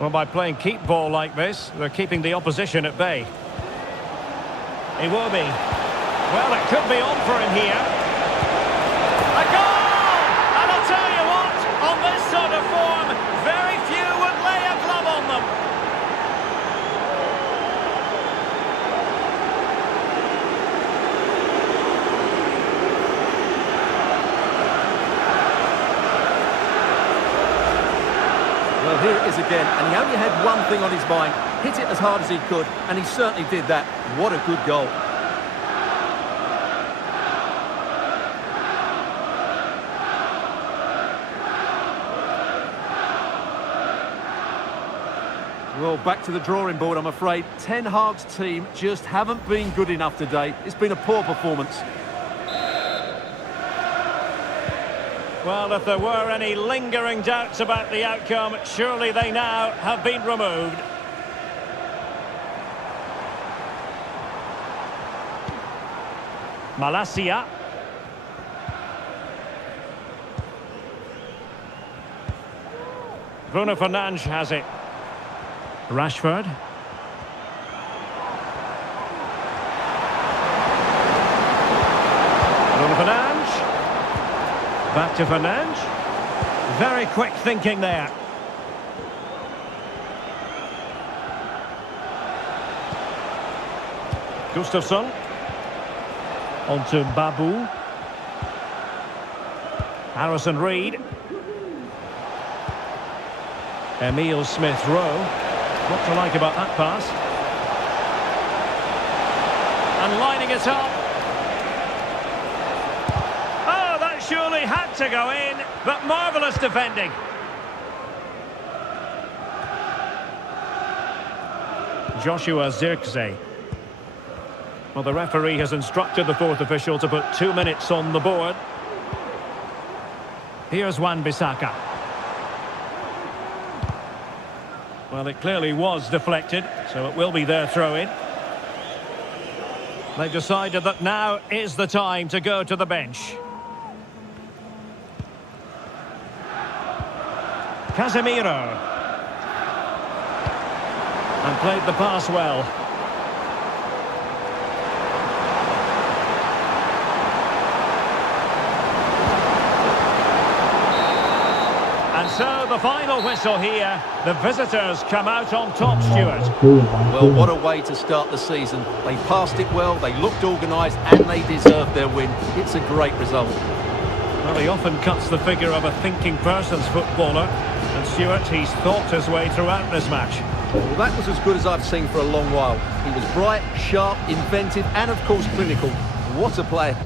Well, by playing keep ball like this, they're keeping the opposition at bay. Iwobi. Well, it could be on for him here. A goal! And I'll tell you what, on this sort of form, very few would lay a glove on them. Well, here it is again, and he only had one thing on his mind. Hit it as hard as he could, and he certainly did that. What a good goal. Well, back to the drawing board, I'm afraid. Ten Hag's team just haven't been good enough today. It's been a poor performance. Well, if there were any lingering doubts about the outcome, surely they now have been removed. Malacia. Bruno Fernandes has it. Rashford. Bruno Fernandes. Back to Fernandes. Very quick thinking there. Gustafsson. On to Babu. Harrison Reed. Emile Smith-Rowe. What to like about that pass? And lining it up. Oh, that surely had to go in, but marvellous defending. Joshua Zirkzee. Well, the referee has instructed the fourth official to put 2 minutes on the board. Here's Wan-Bissaka. Well, it clearly was deflected, so it will be their throw-in. They've decided that now is the time to go to the bench. Casemiro. And played the pass well. And so the final whistle here. The visitors come out on top, Stuart. Well, what a way to start the season. They passed it well, they looked organised, and they deserved their win. It's a great result. Well, he often cuts the figure of a thinking person's footballer. And Stuart, he's thought his way throughout this match. Well, that was as good as I've seen for a long while. He was bright, sharp, inventive, and of course clinical. What a player.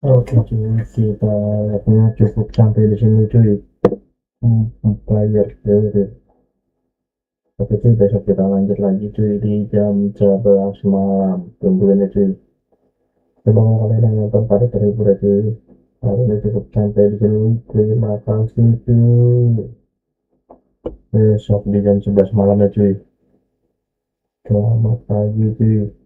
Oke cuy, kita lihatnya cukup sampai di sini cuy. Player dari. Oke cuy, besok kita lanjut lagi cuy di jam 11 malam. Tungguin ya cuy. Semoga kalian yang nonton pada terhibur ya cuy. Hari ini cukup sampai di sini. Terima kasih cuy. Besok di jam 11 malam ya cuy. Selamat pagi cuy.